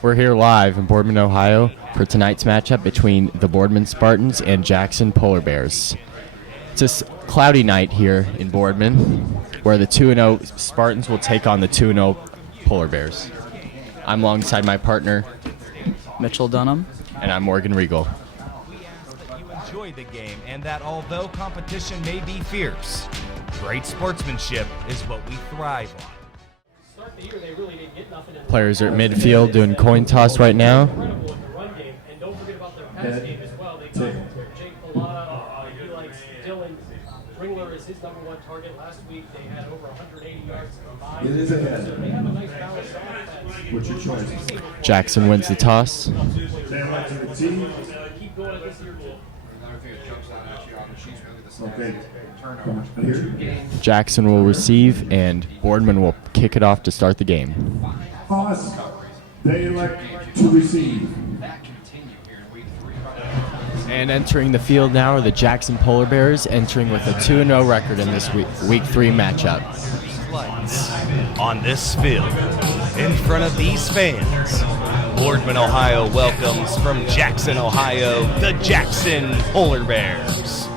We're here live in Boardman, Ohio for tonight's matchup between the Boardman Spartans and Jackson Polar Bears. It's a cloudy night here in Boardman where the 2-0 Spartans will take on the 2-0 Polar Bears. I'm alongside my partner, Mitchell Dunham. And I'm Morgan Regal. You enjoy the game and that although competition may be fierce, great sportsmanship is what we thrive on. Players are at midfield doing coin toss right now. Ringler is his number one target. Last week they had over 180 yards combined. It is ahead. So they have a nice balance offense. What's your choice? Jackson wins the toss. Keep going at this year. Okay. Here. Jackson will receive and Boardman will kick it off to start the game. Toss. They elect to receive. And entering the field now are the Jackson Polar Bears, entering with a 2-0 record in this week 3 matchup. Lights on this field, in front of these fans, Boardman, Ohio welcomes from Jackson, Ohio, the Jackson Polar Bears.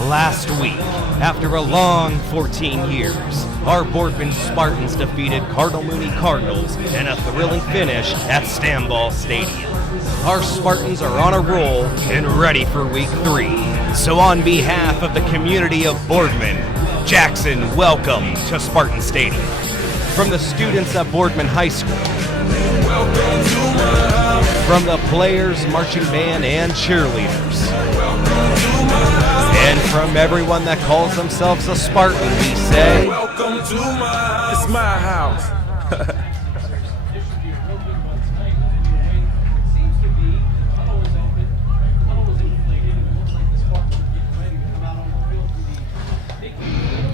Last week, after a long 14 years, our Boardman Spartans defeated Cardinal Mooney Cardinals in a thrilling finish at Stamball Stadium. Our Spartans are on a roll and ready for week 3. So on behalf of the community of Boardman, Jackson, welcome to Spartan Stadium. From the students at Boardman High School, from the players, marching band, and cheerleaders, and from everyone that calls themselves a Spartan, we say, welcome to it's my house.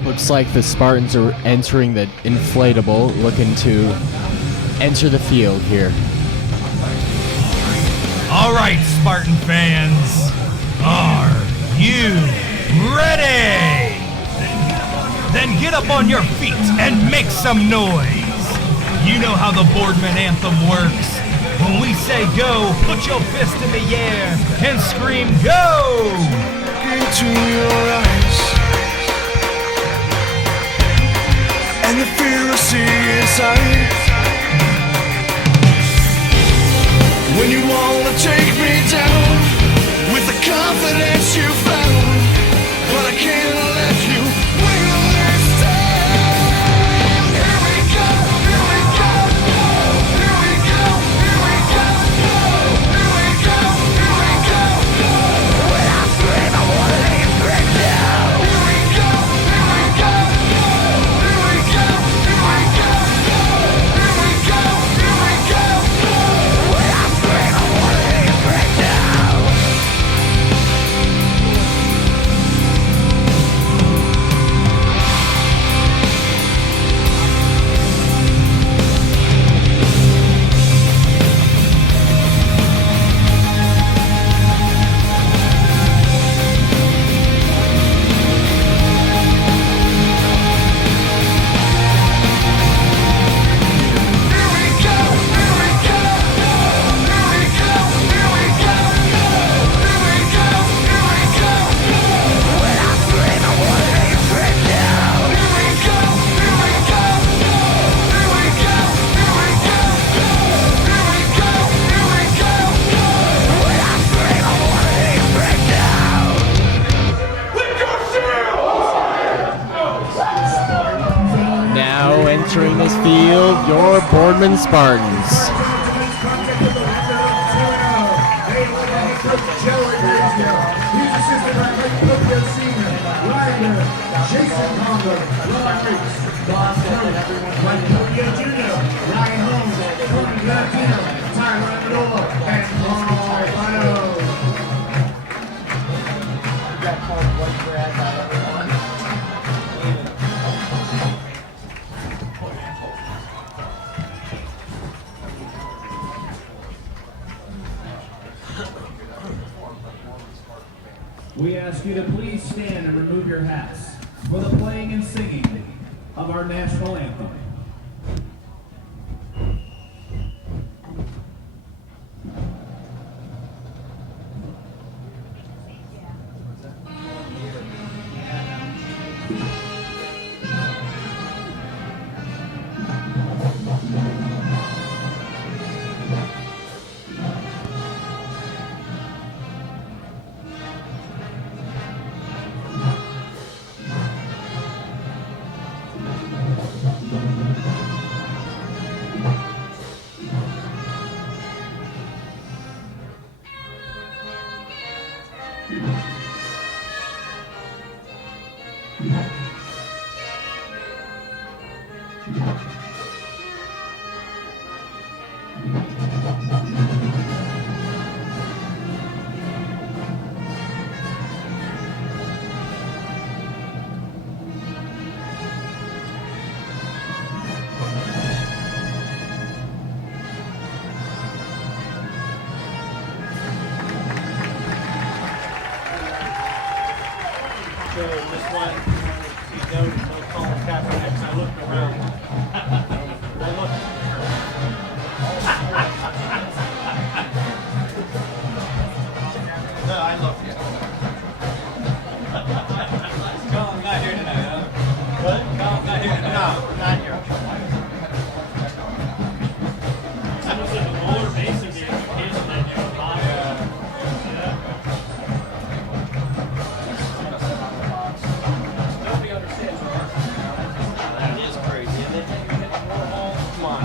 Looks like the Spartans are entering the inflatable, looking to enter the field here. all right, Spartan fans, are you ready? Then get up on your feet and make some noise. You know how the Boardman anthem works. When we say go, put your fist in the air and scream go! Into your eyes, and the fear I see inside. When you wanna take me down with the confidence you found, but I can't let you wiggle this down. Here we go, here we go, here we go, here we go, here we go, here we go. When I scream, I wanna leave right now. Here we go, here we go, here we go, here we go, here we go, here we go. When I scream, I wanna leave right now. Now entering this field, your Boardman Spartans. We ask you to please stand and remove your hats for the playing and singing of our national anthem. one, you know, they'll call him Kaepernick. I looked around. I looked. No, I looked. Colin's not here tonight, huh? What? Colin's not here tonight. No, not here. I was at the roller racing game with kids and then you know, nobody understands that is crazy. And then you hit the Warhol. Come on.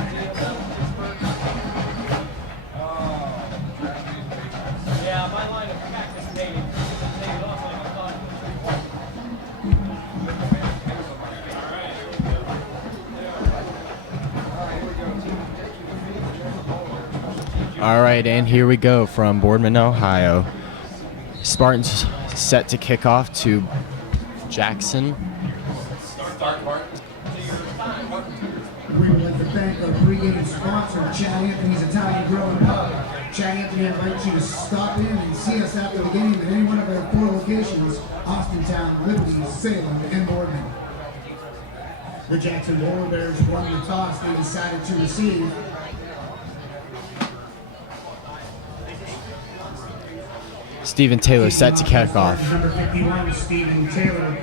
Yeah, my line of practice made it off like I thought it was. All right, and here we go from Boardman, Ohio. Spartans set to kick off to Jackson. We would like to thank our pregame sponsor, Chad Anthony's Italian Grill and Pub. Chad Anthony invites you to stop in and see us after the game at any one of our 4 locations: Austintown, Liberty, Salem, and Boardman. The Jackson Polar Bears won the toss. They decided to receive. Stephen Taylor set to kick off. Number 51, Stephen Taylor.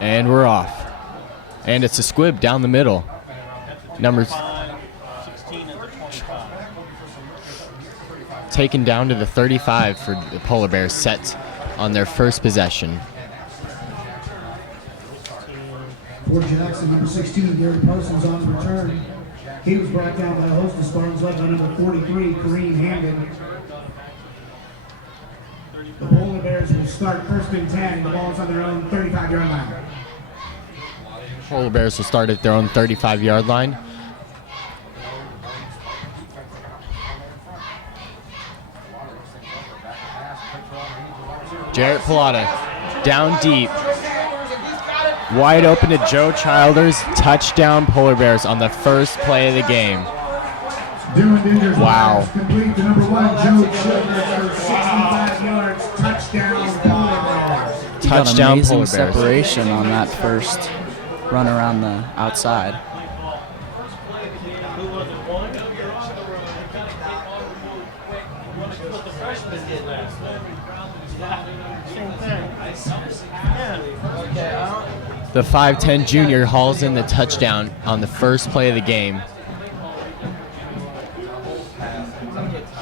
And we're off. And it's a squib down the middle. Numbers 16 and 25. taken down to the 35 for the Polar Bears, set on their first possession. For Jackson, number 16, Gary Parsons on return. He was brought down by a host of Spartans led by number 43, Kareem Hamden. The Polar Bears will start first and 10. The ball's on their own 35-yard line. Polar Bears will start at their own 35-yard line. Jarrett Pilata down deep. Wide open to Joe Childers. Touchdown Polar Bears on the first play of the game. Wow. Complete to number 1, Joe Childers for 65 yards. Touchdown Polar Bears. He got Touchdown amazing Polar Bears. separation on that first run around the outside. Who was it? One? What the freshmen did last week. Same thing. Yeah. The 5'10 junior hauls in the touchdown on the first play of the game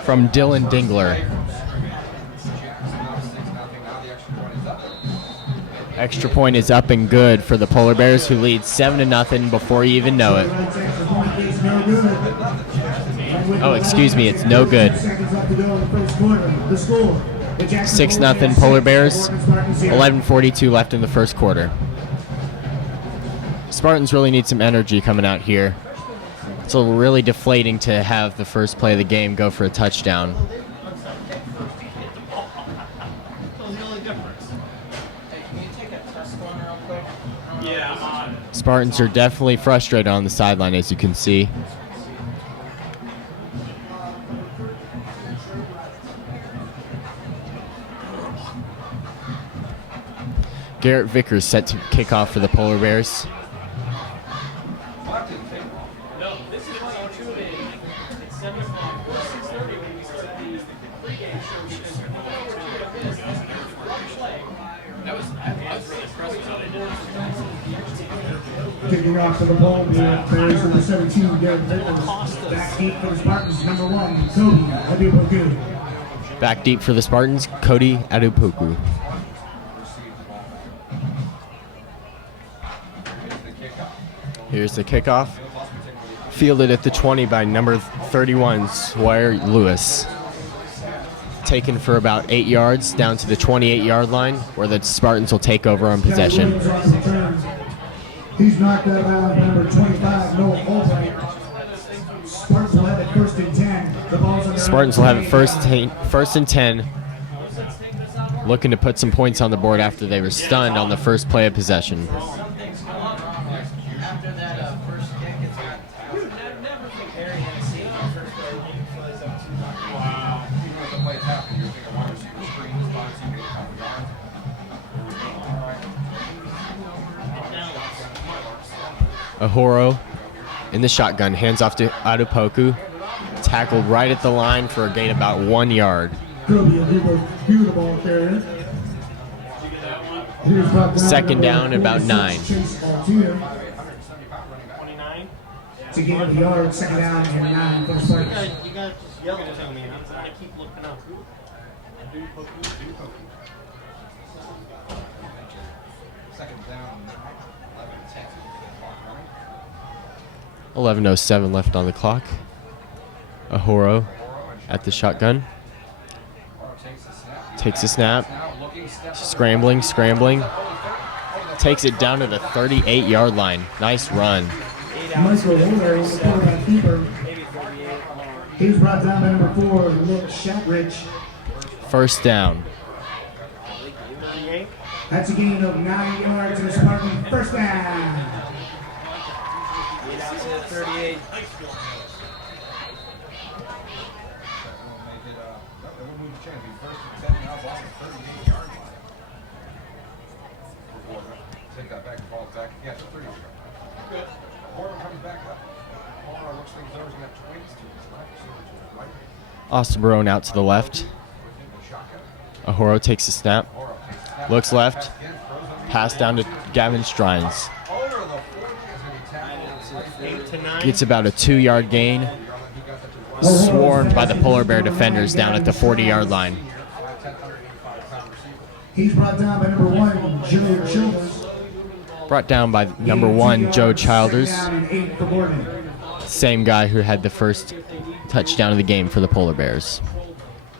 from Dylan Dingler. Extra point is up and good for the Polar Bears, who lead 7-0 before you even know it. Oh, excuse me, it's no good. 6-0 Polar Bears, 11:42 left in the first quarter. Spartans really need some energy coming out here. It's really deflating to have the first play of the game go for a touchdown. Spartans are definitely frustrated on the sideline, as you can see. Garrett Vickers set to kick off for the Polar Bears. No, this is why you tune in. It's 7 o'clock or 6:30 when we start the pregame show because you know this. That was really impressive how they did it. Kicking off for the Polar Bears, number 17, Garrett Vickers. Back deep for the Spartans, number 1, Cody Adupoku. Back deep for the Spartans, Cody Adupoku. Here's the kickoff. Fielded at the 20 by number 31, Swire Lewis. Taken for about 8 yards down to the 28-yard line, where the Spartans will take over on possession. He's knocked out by number 25, Noah Albright. Spartans will have it first and 10. The ball's on their Spartans will have it first and 10. Looking to put some points on the board after they were stunned on the first play of possession. Ahoro in the shotgun, hands off to Adupoku. Tackled right at the line for a gain about 1 yard. Second down, about 9. To gain of the yard, second down and 9 for the Spartans. You guys just yell to me, and I keep looking up. Second down, 11:07 left on the clock. Ahoro at the shotgun. Takes a snap. Scrambling. Takes it down to the 38-yard line. Nice run. Michael Wheeler was the quarterback keeper. He was brought down by number 4, Nick Shatrich. First down. That's a gain of 9 yards to the Spartan. First down. 38. Take that back, ball back. Yeah, it's 30. Good. Boardman comes back up. Palmer looks things over. He's got twins to his left. Right. Austin Barone out to the left. Ahoro takes a snap. Looks left. Pass down to Gavin Strines. Gets about a 2-yard gain. Swarmed by the Polar Bear defenders down at the 40-yard line. He's brought down by number 1, Joe Childers. Brought down by number 1, Joe Childers. Down and 8 for Boardman. Same guy who had the first touchdown of the game for the Polar Bears.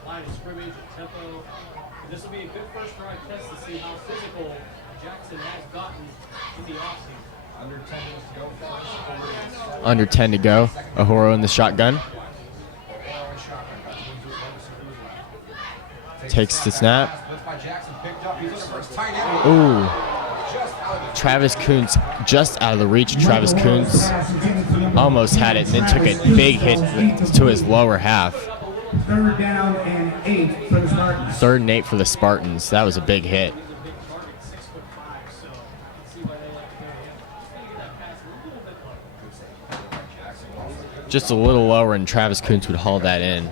Line of scrimmage and tempo. This will be a good first drive test to see how physical Jackson has gotten in the offseason. Under 10 minutes to go. Under 10 to go. Ahoro in the shotgun. Takes the snap. Ooh. Travis Kuntz just out of the reach. Travis Kuntz almost had it and then took a big hit to his lower half. Third down and 8 for the Spartans. 3rd and 8 for the Spartans. That was a big hit. Just a little lower and Travis Kuntz would haul that in.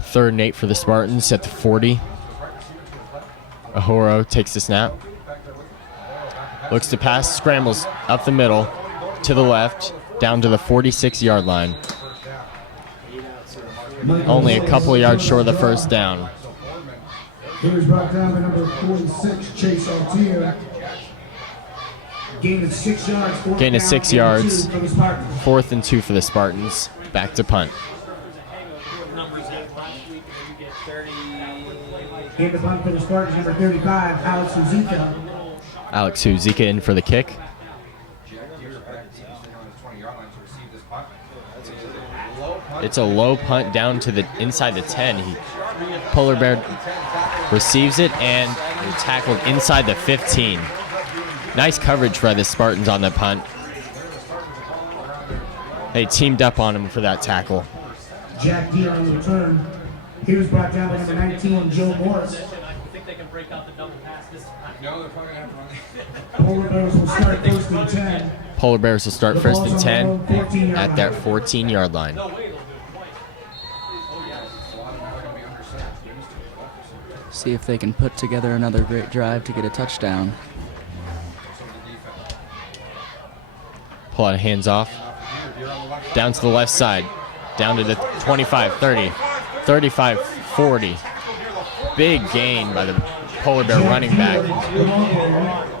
Third and 8 for the Spartans at the 40. Ahoro takes the snap. Looks to pass, scrambles up the middle, to the left, down to the 46-yard line. Only a couple of yards short of the first down. He was brought down by number 46, Chase Altier. Gain of 6 yards. Gain of 6 yards. For the Spartans. 4th and 2 for the Spartans. Back to punt. In the punt for the Spartans, number 35, Alex Uzika. Alex Uzika in for the kick. It's a low punt down to the inside the 10. Polar Bear receives it and tackled inside the 15. Nice coverage by the Spartans on the punt. They teamed up on him for that tackle. Jack Deere on the return. He was brought down by number 19, Joe Morris. I think they can break out the double pass this time. No, they're probably going to have to run. Polar Bears will start 1st and 10. Polar Bears will start 1st and 10 at that 14-yard line. See if they can put together another great drive to get a touchdown. Pull out hands off. Down to the left side. Down to the 25, 30, 35, 40. Big gain by the Polar Bear running back.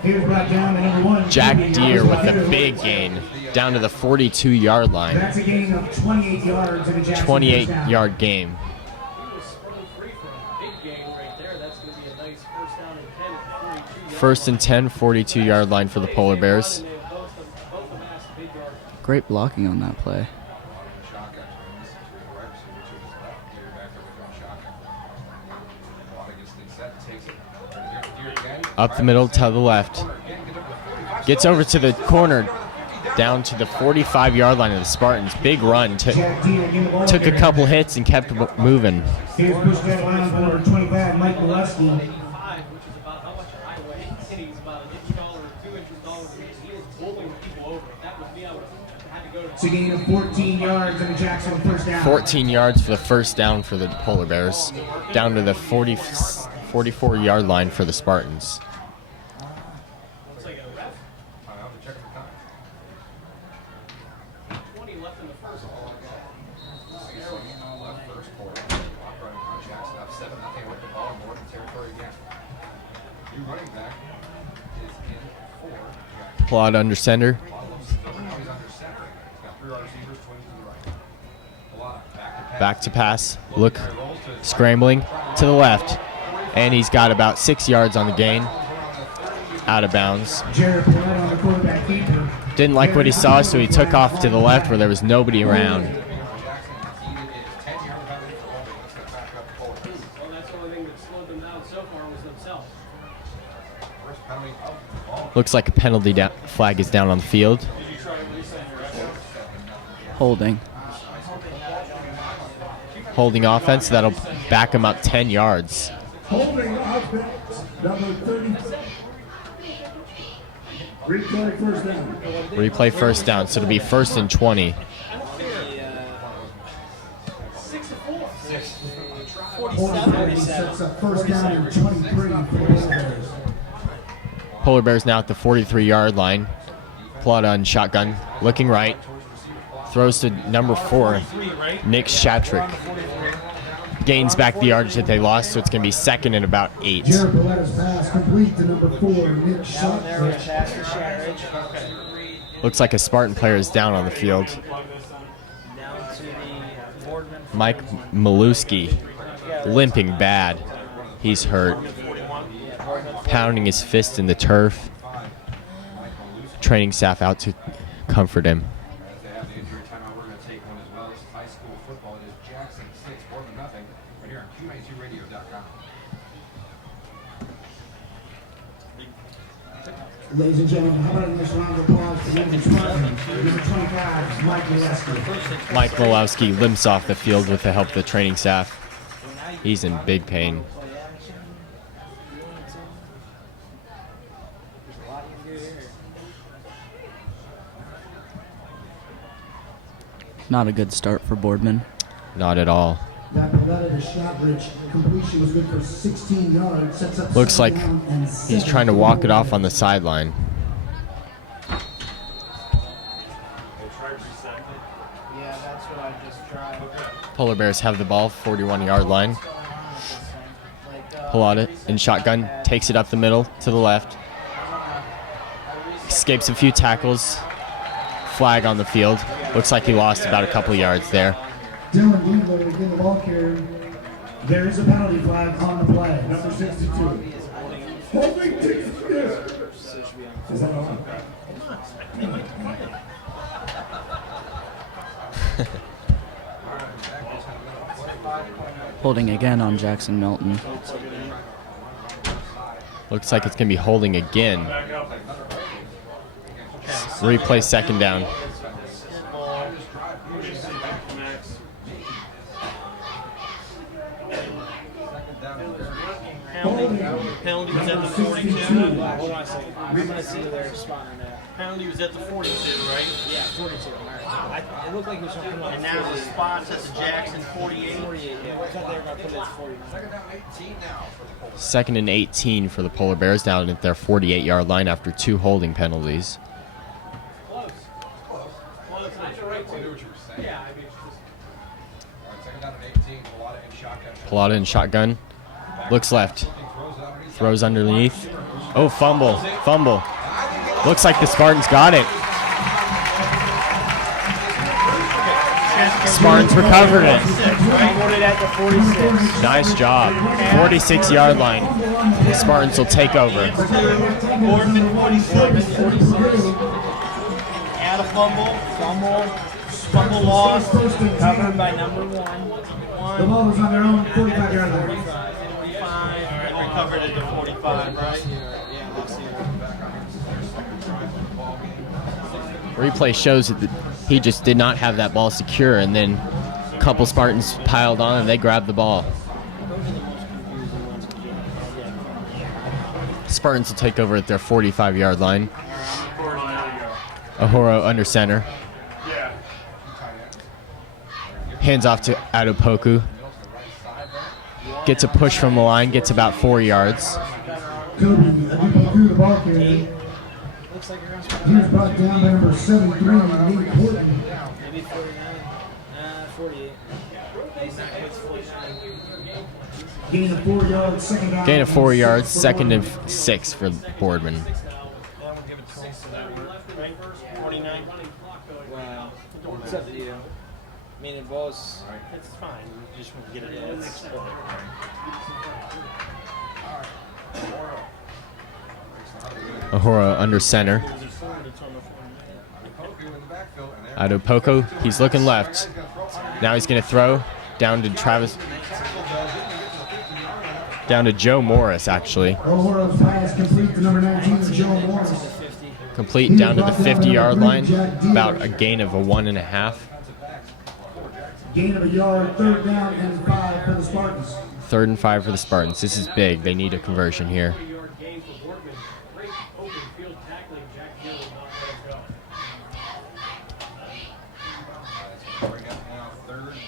He was brought down by number 1. Jack Deere with a big gain down to the 42-yard line. That's a gain of 28 yards in a Jackson 28-yard game. First and 10, 42-yard line for the Polar Bears. Great blocking on that play. Up the middle to the left. Gets over to the corner. down to the 45-yard line of the Spartans. Big run. Took a couple hits and kept moving. Here's push that line for number 25, Mike Molesky. Which is about how much I weigh. And he's about an inch taller, 2 inches taller than me. He was bullying people over. If that was me, I would have had to go to. It's a gain of 14 yards and a Jackson first down. 14 yards for the first down for the Polar Bears. Down to the 44-yard line for the Spartans. Looks like a ref. 20 left in the first quarter. Jackson up 7-0 with the ball in Morgan territory again. New running back is in 4. Plot under center. Now he's under center. He's got 3 receivers, twins to the right. Back to pass. Look, scrambling to the left. And he's got about 6 yards on the gain. Out of bounds. Jared Platt on the quarterback keeper. Didn't like what he saw, so he took off to the left where there was nobody around. Well, that's the only thing that slowed them down so far was themselves. Looks like a penalty flag is down on the field. Holding. Holding offense, that'll back him up 10 yards. Holding offense, number 30. Replay first down. Replay first down, so it'll be 1st and 20. Holding sets up first down and 23 for the Polar Bears. Polar Bears now at the 43-yard line. Plot on shotgun, looking right. Throws to number 4, Nick Shatrick. Gains back the yardage that they lost, so it's going to be 2nd and about 8. Jared Paletta's pass complete to number 4, Nick Shatrick. Looks like a Spartan player is down on the field. Mike Maluski, limping bad. He's hurt. Pounding his fist in the turf. Training staff out to comfort him. As they have the injury timeout, we're going to take one as well. This is high school football. It is Jackson 6, Boardman nothing. Right here on Q92radio.com. Ladies and gentlemen, how about a nice round of applause for number 20, number 25, Mike Molesky. Mike Malowski limps off the field with the help of the training staff. He's in big pain. Not a good start for Boardman. Not at all. That Paletta to Shotridge completion was good for 16 yards. Sets up Looks like second down and he's 7 trying to for walk the it off Bears. on the sideline. Yeah, that's what I just tried. Polar Bears have the ball, 41-yard line. Pallotta in shotgun, takes it up the middle to the left. Escapes a few tackles. Flag on the field. Looks like he lost about a couple yards there. Dylan Weedler again, the ball carrier. There is a penalty flag on the play. Number 62. Holding ticket. Is that on? Holding again on Jackson Milton. Looks like it's going to be holding again. Replay 2nd down. Penalty was at the 42. Hold on a second. I'm going to see their spot on that. Penalty was at the 42, right? Yeah, 42. All right. It looked like he was something like. And now the spot's at the Jackson 48. 48, yeah. I thought they were going to put it at 49. 2nd and 18 for the Polar Bears down at their 48-yard line after 2 holding penalties. Close. Close. I knew what you were saying. Yeah, I mean, All right, 2nd down and 18. Pallotta in shotgun. Pallotta in shotgun. Looks left. Throws underneath. Oh, fumble. Fumble. Looks like the Spartans got it. Spartans recovered it. Nice job. 46-yard line. The Spartans will take over. Boardman 47. Add a fumble. Fumble lost. Covered by number 1. The ball was on their own 45-yard line. 45. And recovered at the 45, right? Replay shows that he just did not have that ball secure, and then a couple Spartans piled on and they grabbed the ball. Spartans will take over at their 45-yard line. Ahoro under center. Hands off to Adopoku. Gets a push from the line, gets about 4 yards. Kobe, Adopoku, the ball carrier. He was brought down by number 73, Nate Portman. Maybe 49. 48. Gain of 4 yards, second down. Gain of 4 yards, second and 6 for Boardman. That would give it 49. Wow. It's up to you. I mean, it was. It's fine. You just want to get it in. Ahura under center. Adopoko, he's looking left. Now he's going to throw down to down to Joe Morris, actually. Ahoro's pass complete to number 19, Joe Morris. Complete down to the 50-yard line. About a gain of a 1.5. Gain of a yard, third down and 5 for the Spartans. 3rd and 5 for the Spartans. This is big. They need a conversion here. Third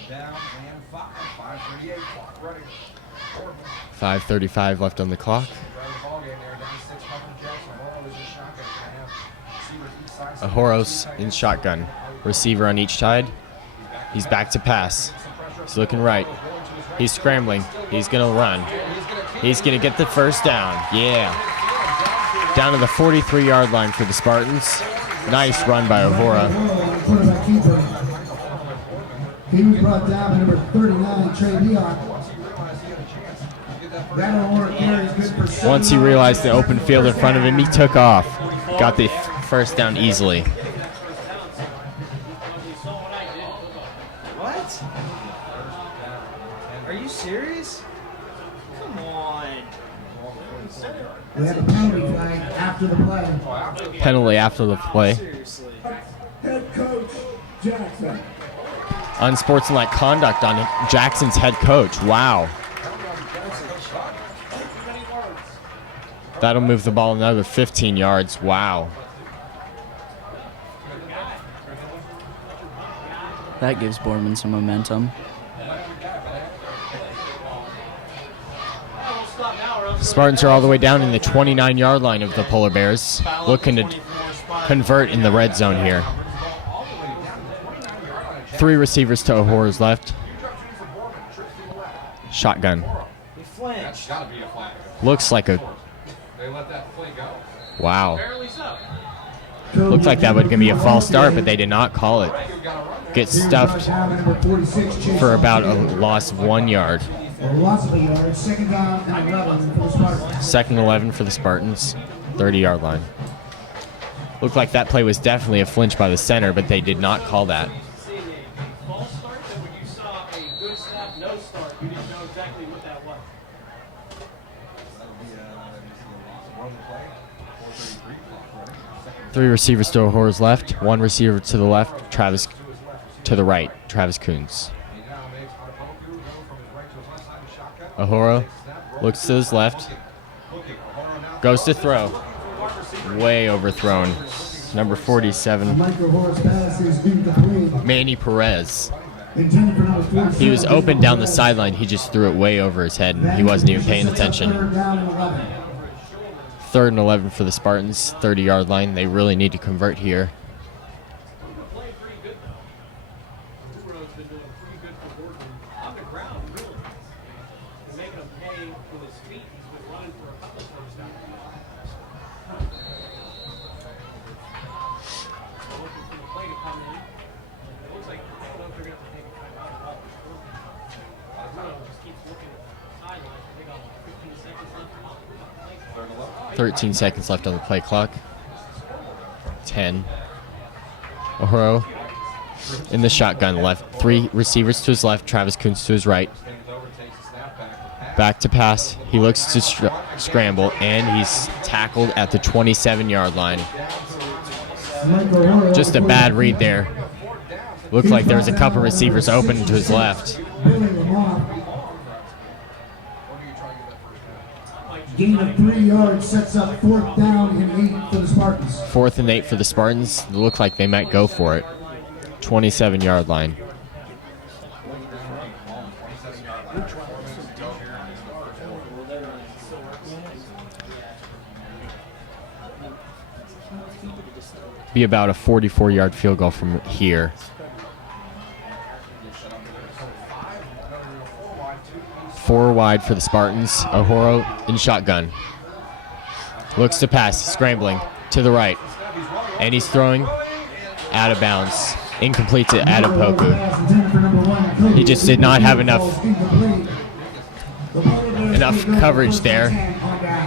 down and 5. 5:38 clock running. 5:35 left on the clock. Ahoros in shotgun. Receiver on each side. He's back to pass. He's looking right. He's scrambling. He's going to run. He's going to get the first down. Yeah. Down to the 43-yard line for the Spartans. Nice run by Ahura. He was brought down by number 39, Trey Leon. Once he realized the open field in front of him, he took off. Got the first down easily. What? Are you serious? Come on. We have a penalty flag after the play. Penalty after the play. Seriously. Head coach Jackson. Unsportsmanlike conduct on Jackson's head coach. Wow. That'll move the ball another 15 yards. Wow. That gives Boardman some momentum. Spartans are all the way down in the 29-yard line of the Polar Bears, looking to convert in the red zone here. 3 receivers to Ahura's left. Shotgun. He flinched. Looks like a... They let that play go. Wow. Looked like that would be a false start, but they did not call it. Get stuffed for about a loss of 1 yard. Loss of a yard, second down and 11 for the Spartans. Second 11 for the Spartans, 30-yard line. Looked like that play was definitely a flinch by the center, but they did not call that. False start, that when you saw a good snap, no start, you didn't know exactly what that was. 3 receivers to Ahura's left, 1 receiver to the left, Travis to the right, Travis Coons. Ahura looks to his left, goes to throw, way overthrown. Number 47, Micro-horse pass is incomplete. Manny Perez. Intended for number 47. He was open down the sideline, he just threw it way over his head, and he wasn't even paying attention. Third down and 11. 3rd and 11 for the Spartans, 30-yard line. They really need to convert here. Playing pretty good though. Duro's been doing pretty good for Boardman on the ground, really. He's making him pay with his feet. He's been running for a couple of first downs. They're looking for the play to come in. It looks like I don't know if they're going to have to take a timeout at all. Duro just keeps looking at the sidelines. They got like 15 seconds left. 13 seconds left on the play clock. 10. Ahura in the shotgun left. 3 receivers to his left, Travis Coons to his right. Back to pass. He looks to scramble, and he's tackled at the 27-yard line. Just a bad read there. Looked like there was a couple receivers open to his left. Gain of 3 yards sets up 4th down and 8 for the Spartans. 4th and 8 for the Spartans. It looked like they might go for it. 27-yard line. Be about a 44-yard field goal from here. Four wide for the Spartans. Ohoro in shotgun. Looks to pass, scrambling to the right. And he's throwing out of bounds. Incomplete to Adepoku. He just did not have enough coverage there.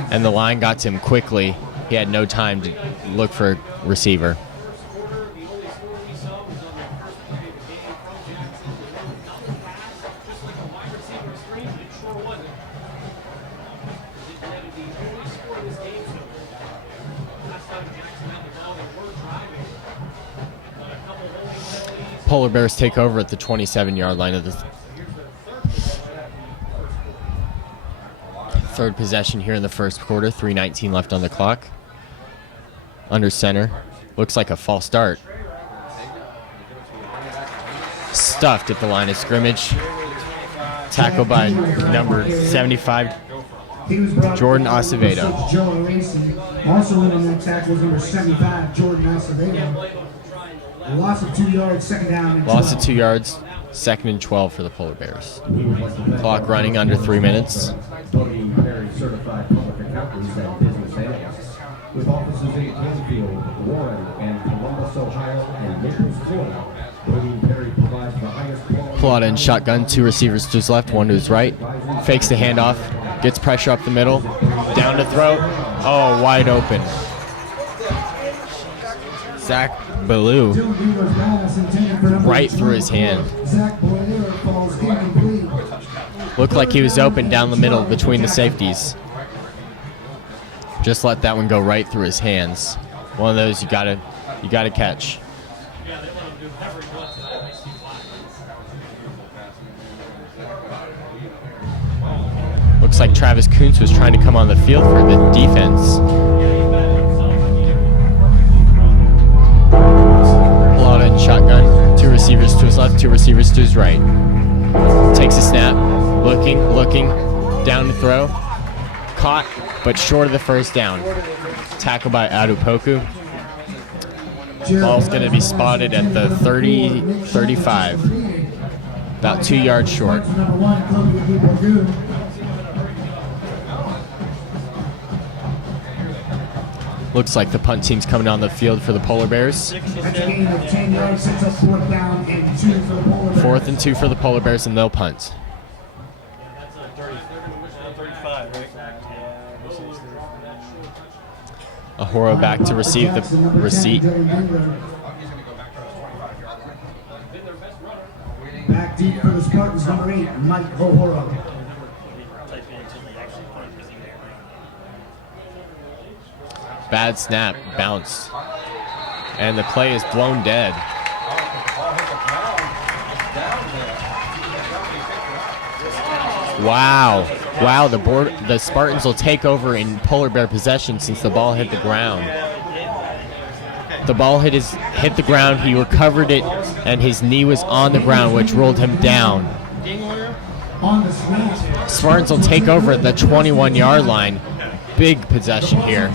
And the line got to him quickly. He had no time to look for a receiver. Polar Bears take over at the 27-yard line of the third possession here in the first quarter. 3:19 left on the clock. Under center. Looks like a false start. Stuffed at the line of scrimmage. Tackled by number 75, Jordan Acevedo. Also in on that tackle was number 75, Jordan Acevedo. Loss of 2 yards, 2nd down. Loss of 2 yards, 2nd and 12 for the Polar Bears. Clock running under 3 minutes. Certified public accountants and business analysts, with offices in Canfield, Warren, and Columbus, Ohio, and Naples, Florida. William Perry provides the highest quality. Plata in shotgun, 2 receivers to his left, 1 to his right. Fakes the handoff, gets pressure up the middle, down to throw. Oh, wide open. Zach Ballou right through his hand. Looked like he was open down the middle between the safeties. Just let that one go right through his hands. One of those you gotta catch. Looks like Travis Kuntz was trying to come on the field for the defense. Plata in shotgun. 2 receivers to his left, 2 receivers to his right. Takes a snap. Looking, down to throw. Caught, but short of the first down. Tackled by Adepoku. Ball's going to be spotted at the 30-35. About 2 yards short. Looks like the punt team's coming on the field for the Polar Bears. 4th and 2 for the Polar Bears, and they'll punt. Ohoro back to receive the receipt. Back deep for the Spartans, number 8, Mike Ohoro. Bad snap, bounced. And the play is blown dead. Wow, the Spartans will take over in Polar Bear possession since the ball hit the ground. The ball hit the ground, he recovered it, and his knee was on the ground, which rolled him down. Spartans will take over at the 21-yard line. Big possession here.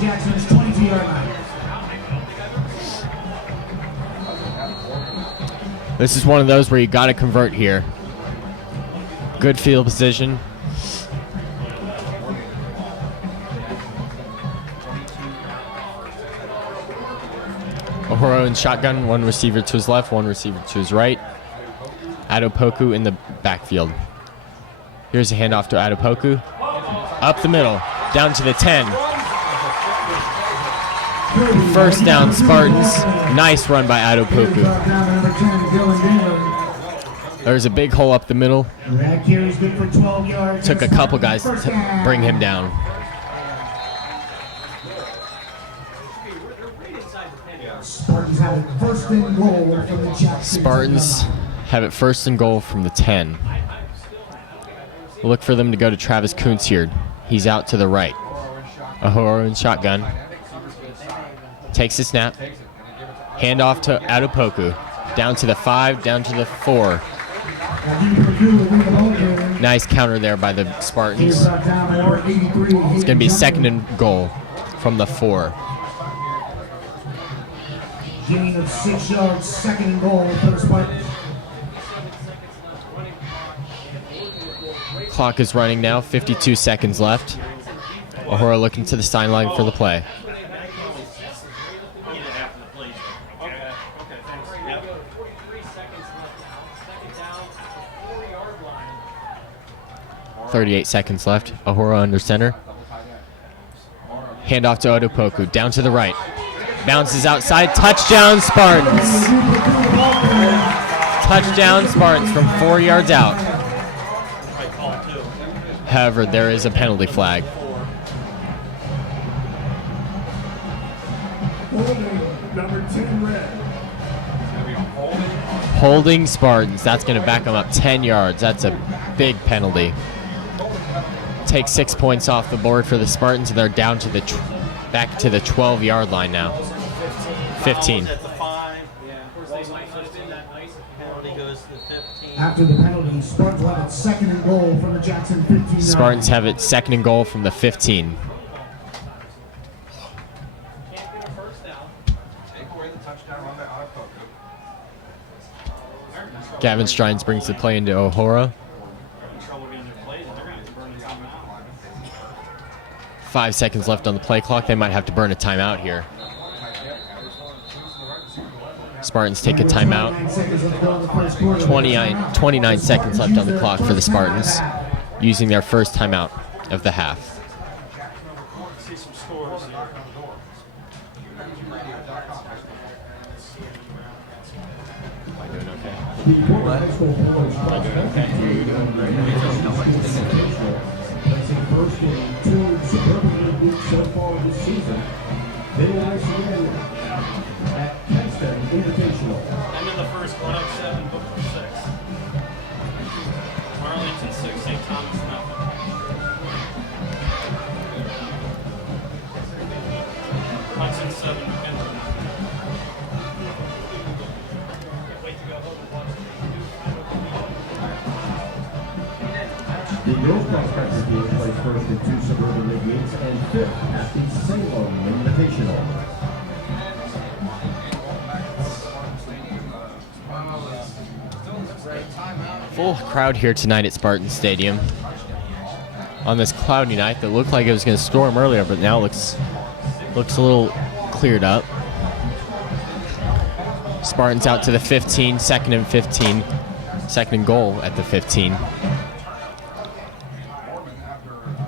This is one of those where you got to convert here. Good field position. Ohoro in shotgun, 1 receiver to his left, 1 receiver to his right. Adepoku in the backfield. Here's a handoff to Adepoku. Up the middle, down to the 10. First down, Spartans. Nice run by Adepoku. There's a big hole up the middle. Took a couple guys to bring him down. Spartans have it first and goal from the Jackson. Spartans have it first and goal from the 10. We'll look for them to go to Travis Kuntz here. He's out to the right. Ahoro in shotgun. Takes the snap. Hand off to Adupoku. Down to the 5, down to the 4. Nice counter there by the Spartans. It's going to be second and goal from the 4. Gain of 6 yards, second and goal for the Spartans. Clock is running now, 52 seconds left. Ahura looking to the sideline for the play. Okay, thanks. Yep. 3 seconds left. Second down, 4-yard line. 38 seconds left. Ahura under center. Hand off to Odopoku. Down to the right. Bounces outside. Touchdown Spartans. Touchdown Spartans from 4 yards out. However, there is a penalty flag. Number 10 red. Holding Spartans. That's going to back them up 10 yards. That's a big penalty. Take 6 points off the board for the Spartans, and they're down to the back to the 12-yard line now. 15. At the 5. Penalty goes to the 15. After the penalty, Spartans will have it second and goal from the Jackson 15. Spartans have it second and goal from the 15. Gavin Strines brings the play into O'Hora. 5 seconds left on the play clock. They might have to burn a timeout here. Spartans take a timeout. 29 seconds left on the clock for the Spartans, using their first timeout of the half. See some scores here. Placing first in 2 suburban leagues so far this season. They will race again at Kenston Invitational. End of the first, 107, Booker 6. Arlington 6, St. Thomas nothing. Hudson 7, McKenzie. The girls cross country team placed first in 2 suburban league meets and 5th at the Salem Invitational. Full crowd here tonight at Spartan Stadium. On this cloudy night that looked like it was going to storm earlier, but now looks a little cleared up. Spartans out to the 15, second and 15. Second and goal at the 15.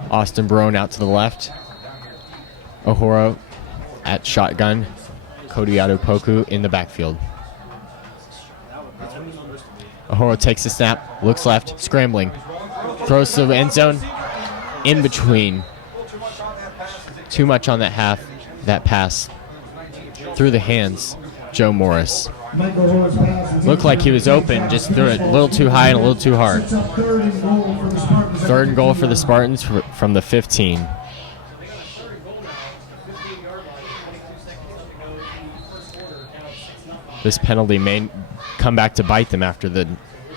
Austin Barone out to the left. Ohoro at shotgun. Cody Adopoku in the backfield. Ohoro takes the snap, looks left, scrambling. Throws to the end zone. In between. Too much on that pass. Through the hands, Joe Morris. Looked like he was open, just threw it a little too high and a little too hard. Third and goal for the Spartans from the 15. This penalty may come back to bite them after the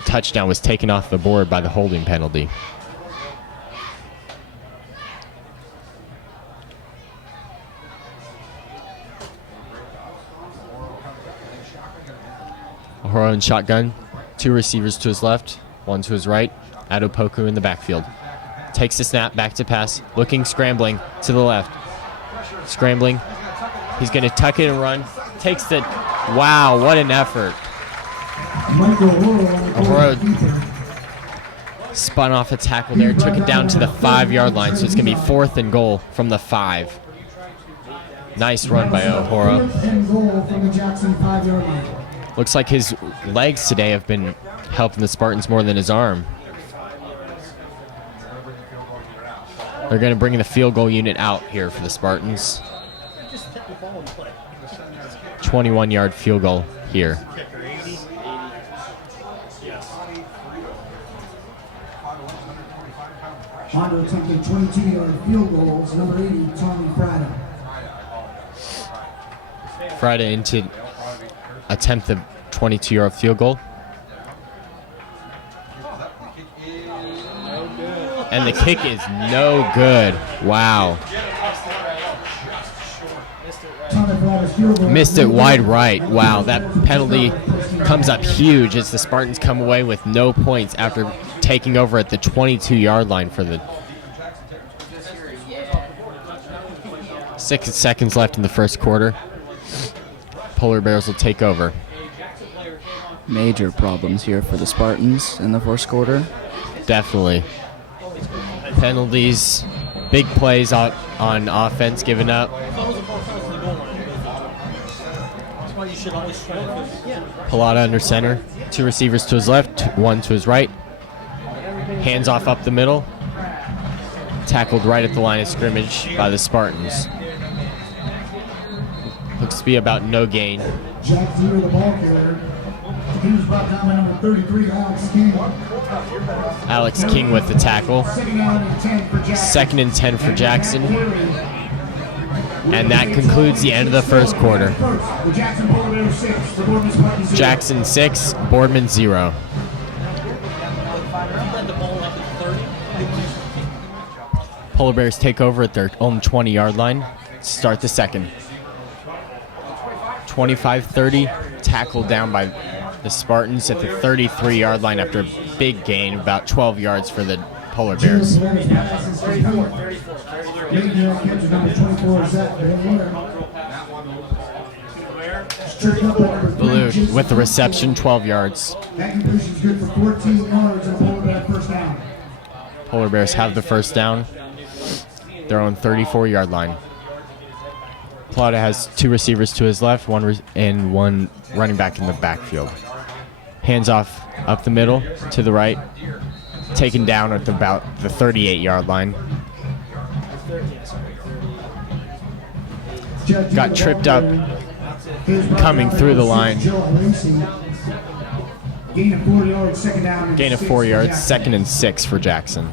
touchdown was taken off the board by the holding penalty. Ahura in shotgun. 2 receivers to his left, 1 to his right. Adopoku in the backfield. Takes the snap, back to pass. Looking, scrambling to the left. Scrambling. He's going to tuck it and run. Takes the... Wow, what an effort. Ahura spun off a tackle there, took it down to the 5-yard line, so it's going to be 4th and goal from the 5. Nice run by Ahura. Looks like his legs today have been helping the Spartans more than his arm. They're going to bring the field goal unit out here for the Spartans. 21-yard field goal here. Kicker 80. Yes. Honda attempted 22-yard field goals. Number 80, Tommy Prada. Friday into attempt the 22-yard field goal. And the kick is no good. Wow. Missed it wide right. Wow, that penalty comes up huge as the Spartans come away with no points after taking over at the 22-yard line for the 6 seconds left in the first quarter. Polar Bears will take over. Major problems here for the Spartans in the first quarter. Definitely. Penalties, big plays on offense given up. Pilata under center. 2 receivers to his left, 1 to his right. Hands off up the middle. Tackled right at the line of scrimmage by the Spartans. Looks to be about no gain. Jack Deere, the ball carrier. He was brought down by number 33, Alex King. Alex King with the tackle. 2nd and 10 for Jackson. 2nd and 10 for Jackson. And that concludes the end of the first quarter. The Jackson Polar Bears 6, the Boardman Spartans 0. Jackson 6, Boardman 0. Polar Bears take over at their own 20-yard line. Start the second. 25-30, tackled down by the Spartans at the 33-yard line after a big gain, about 12 yards for the Polar Bears. Blue with the reception, 12 yards. That completion's good for 14 yards and a Polar Bear first down. Polar Bears have the first down. Their own 34-yard line. Plata has 2 receivers to his left, and 1 running back in the backfield. Hands off up the middle to the right. Taken down at about the 38-yard line. Got tripped up coming through the line. Gain of 4 yards, second down. Gain of 4 yards, 2nd and 6 for Jackson.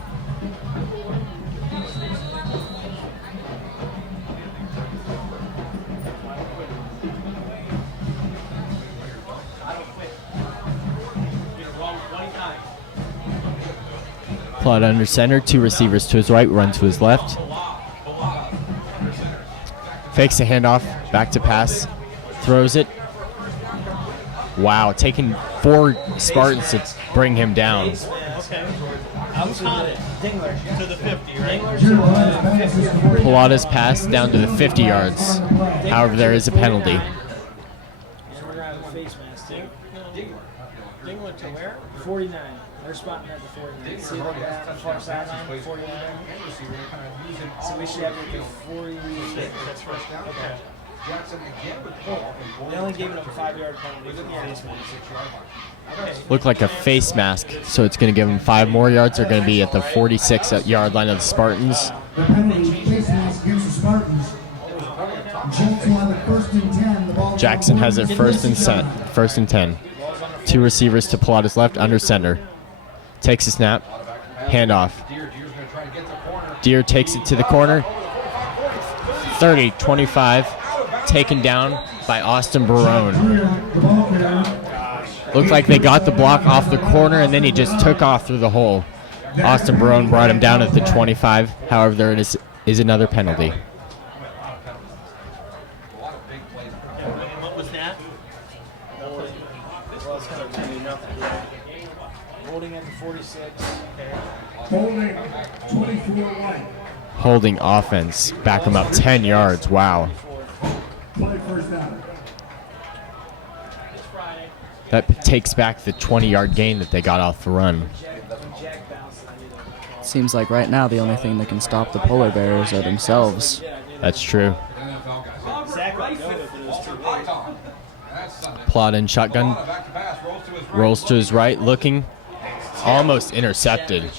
Plot under center, 2 receivers to his right, run to his left. Fakes a handoff, back to pass, throws it. Wow, taking 4 Spartans to bring him down. Dingler to the 50, right? Pilata's pass down to the 50 yards. However, there is a penalty. Dingler to where? 49. They're spotting at the 49. See like that on the far sideline, 49. So we should have like a 46. That's right. Okay. Jackson again with the ball. They only gave it up a 5-yard penalty for the face mask. Looked like a face mask, so it's going to give him 5 more yards. They're going to be at the 46-yard line of the Spartans. The penalty, face mask against the Spartans. Jackson on the 1st and 10. The ball Jackson has it 1st and 10. 2 receivers to Pilata's left, under center. Takes a snap, handoff. Deere takes it to the corner. 30, 25, taken down by Austin Barone. Looked like they got the block off the corner, and then he just took off through the hole. Austin Barone brought him down at the 25. However, there is another penalty. What was that? Holding at the 46. Holding 24 white. Holding offense. Back him up 10 yards. Wow. Play first down. That takes back the 20-yard gain that they got off the run. Seems like right now the only thing that can stop the Polar Bears are themselves. That's true. Plot in shotgun. Rolls to his right, looking. Almost intercepted.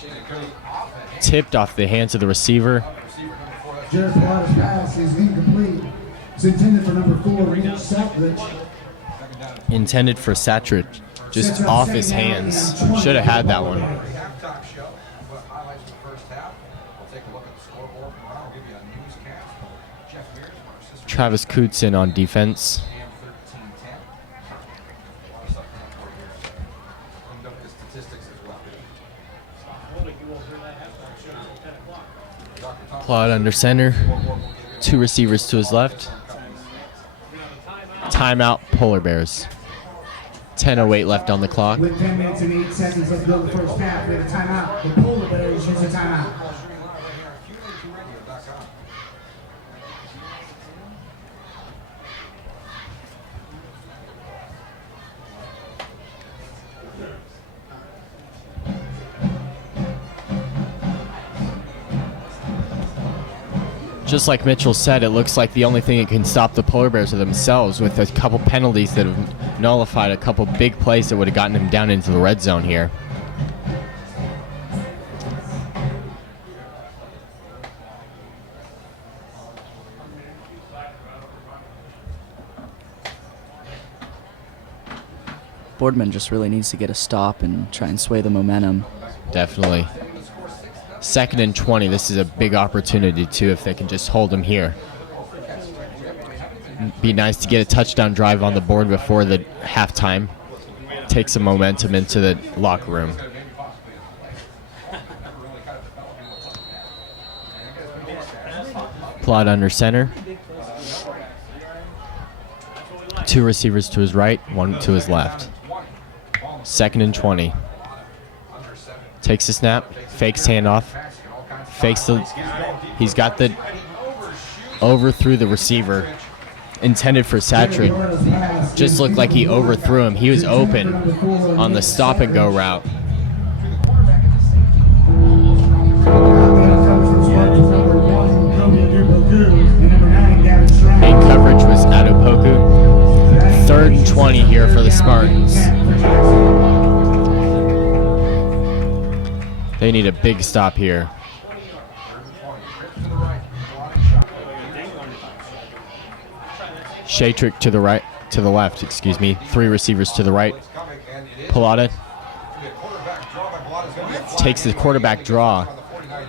Tipped off the hands of the receiver. Jared Pilata's pass is incomplete. It's intended for number 4, Nick Sackridge. Intended for Satrich. Just off his hands. Should have had that one. Halftime show. What highlights of the first half. We'll take a look at the scoreboard from around. We'll give you a newscast from Jeff Mears, one of our sister Travis Kutzen on defense. and 1310. A lot of stuff coming up for you here. Cleaned up the statistics as well. Claude under center. 2 receivers to his left. Timeout, Polar Bears. 10:08 left on the clock. With 10 minutes and 8 seconds left to go the first half, we have a timeout. The Polar Bears use a timeout. Just like Mitchell said, it looks like the only thing that can stop the Polar Bears are themselves, with a couple penalties that have nullified a couple big plays that would have gotten them down into the red zone here. Boardman just really needs to get a stop and try and sway the momentum. Definitely. 2nd and 20. This is a big opportunity, too, if they can just hold him here. Be nice to get a touchdown drive on the board before the halftime. Take some momentum into the locker room. Plot under center. 2 receivers to his right, 1 to his left. 2nd and 20. Takes the snap, fakes handoff, fakes the. He's got the overthrew the receiver, intended for Sattrick. Just looked like he overthrew him. He was open on the stop and go route. Main coverage was Adopoku. 3rd and 20 here for the Spartans. They need a big stop here. Shatrick to the right, to the left, excuse me. 3 receivers to the right. Pilata takes the quarterback draw.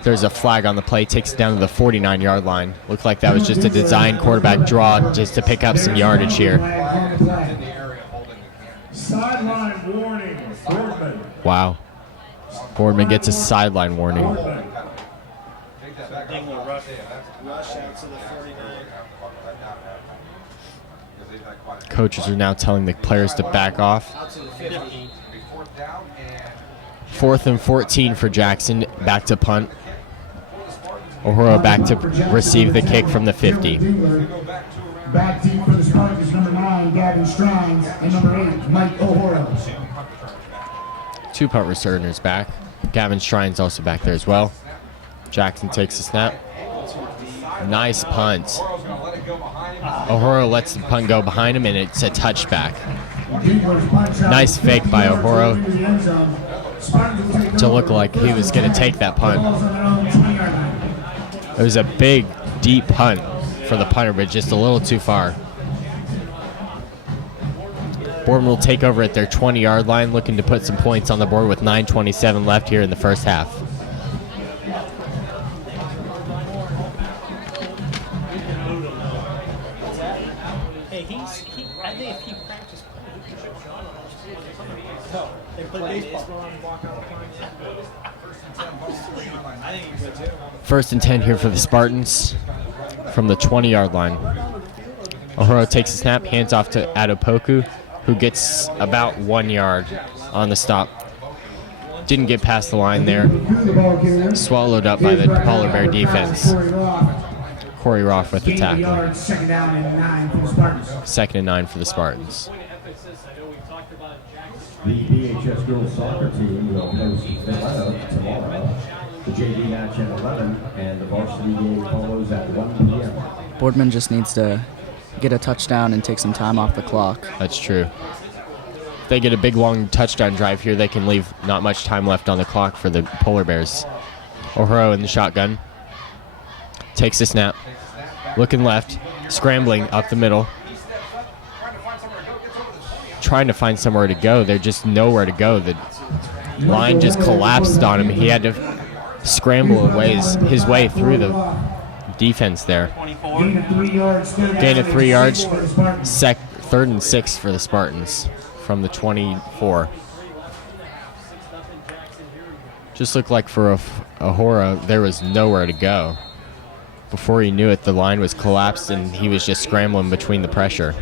There's a flag on the play, takes it down to the 49-yard line. Looked like that was just a design quarterback draw just to pick up some yardage here. Sideline warning, Boardman. Wow. Boardman gets a sideline warning. Rush out to the 49. Coaches are now telling the players to back off. Out to the 50. 4th and 14 for Jackson. Back to punt. O'Hara back to receive the kick from the 50. Back deep for the Spartans, number 9, Gavin Strines, and number 8, Mike O'Hara. 2 punt returners back. Gavin Strine's also back there as well. Jackson takes the snap. Nice punt. O'Hara lets the punt go behind him, and it's a touchback. Nice fake by O'Hara to look like he was going to take that punt. It was a big, deep punt for the punter, but just a little too far. Boardman will take over at their 20-yard line, looking to put some points on the board with 9:27 left here in the first half. Hey, I think if he practiced, he could show Sean on us. No, they play baseball and walk out the I think he would too. 1st and 10 here for the Spartans from the 20-yard line. O'Hara takes the snap, hands off to Adopoku, who gets about 1 yard on the stop. Didn't get past the line there. Swallowed up by the Polar Bear defense. Corey Roth with the tackle. 2nd down and 9 for the Spartans. 2nd and 9 for the Spartans. The BHS girls soccer team will host Atlanta tomorrow. The JV match at 11, and the varsity game follows at 1 p.m. Boardman just needs to get a touchdown and take some time off the clock. That's true. If they get a big, long touchdown drive here, they can leave not much time left on the clock for the Polar Bears. O'Hara in the shotgun. Takes the snap. Looking left. scrambling up the middle, trying to find somewhere to go. They're just nowhere to go. The line just collapsed on him. He had to scramble his way through the defense there. Gain of 3 yards. Gain of 3 yards. 3rd and 6 for the Spartans from the 24. Just looked like for O'Hara, there was nowhere to go. Before he knew it, the line was collapsed and he was just scrambling between the pressure.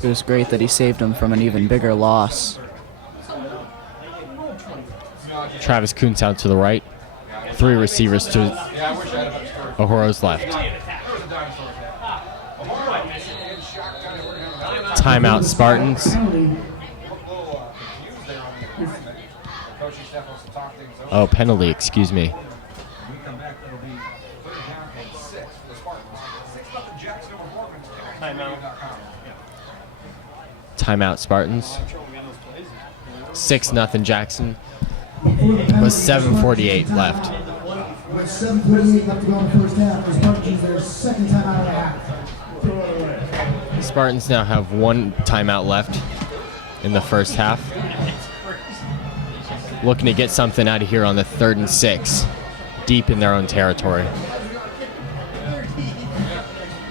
It was great that he saved him from an even bigger loss. Travis Kuntz out to the right. 3 receivers to O'Hara's left. Timeout, Spartans. Oh, penalty, excuse me. Timeout, Spartans. 6-0 Jackson. With 7:48 left. With 7:48 left to go in the first half, the Spartans use their second time out of the half. The Spartans now have 1 timeout left in the first half. Looking to get something out of here on the 3rd and 6, deep in their own territory.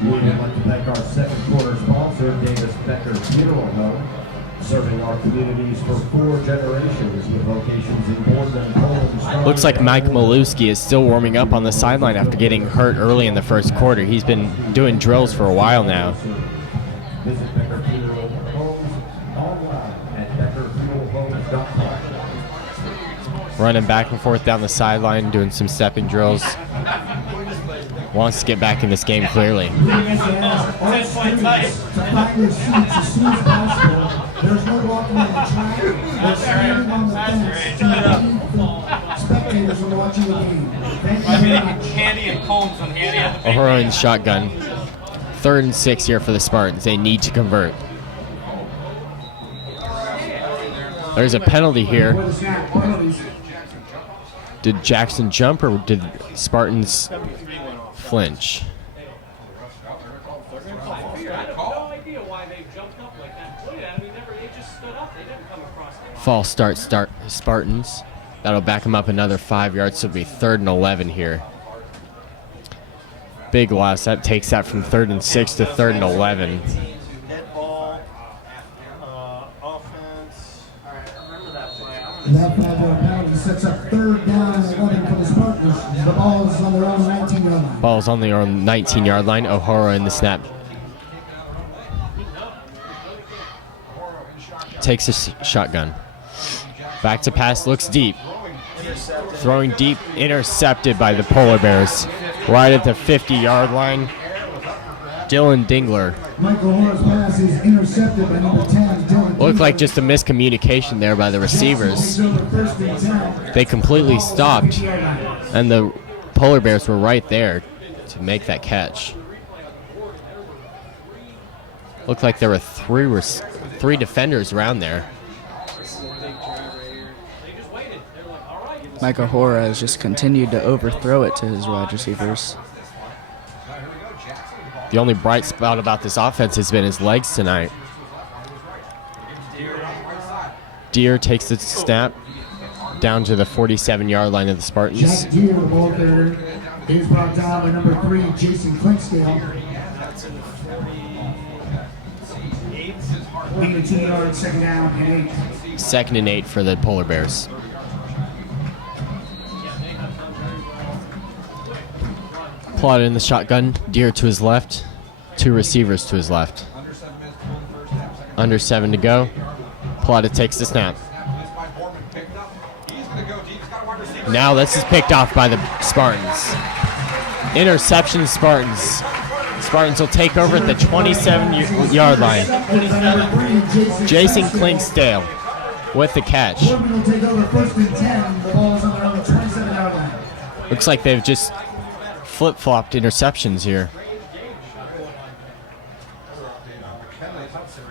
We would like to thank our second quarter sponsor, Davis Becker Funeral Home, serving our communities for 4 generations with locations in Boardman, Poland. Looks like Mike Maluski is still warming up on the sideline after getting hurt early in the first quarter. He's been doing drills for a while now. Visit Becker Funeral Homes online at beckerfuneralhomes.com. Running back and forth down the sideline, doing some stepping drills. Wants to get back in this game clearly. There's no walking on the track. There's standing on the fence. Spectators are watching the game. Thank you very much. Handy and Combs on Handy at the O'Hara in shotgun. 3rd and 6 here for the Spartans. They need to convert. There's a penalty here. Did Jackson jump or did Spartans flinch? False start Spartans. That'll back them up another 5 yards, so it'll be 3rd and 11 here. Big loss. That takes that from 3rd and 6 to 3rd and 11. dead ball, offense. All right, remember that play. That 5-yard penalty sets up 3rd down and 11 for the Spartans. The ball is on their own 19-yard line. Ball's on their own 19-yard line. O'Hara in the snap. Takes a shotgun. Back to pass, looks deep. Throwing deep, intercepted by the Polar Bears. Right at the 50-yard line. Dylan Dingler. Michael O'Hara's pass is intercepted by number 10, Dylan. Looked like just a miscommunication there by the receivers. They completely stopped, and the Polar Bears were right there to make that catch. Looked like there were three defenders around there. Mike O'Hara has just continued to overthrow it to his wide receivers. The only bright spot about this offense has been his legs tonight. Deere takes the snap down to the 47-yard line of the Spartans. Jack Deere, the ball carrier, is brought down by number 3, Jason Clinksdale. 2 yards, 2nd down and 8. 2nd and 8 for the Polar Bears. Plotted in the shotgun. Deere to his left. 2 receivers to his left. Under 7 to go. Plotted takes the snap. Now this is picked off by the Spartans. Interception Spartans. Spartans will take over at the 27-yard line. Jason Clinksdale with the catch. Boardman will take over 1st and 10. The ball is on their own 27-yard line. Looks like they've just flip-flopped interceptions here.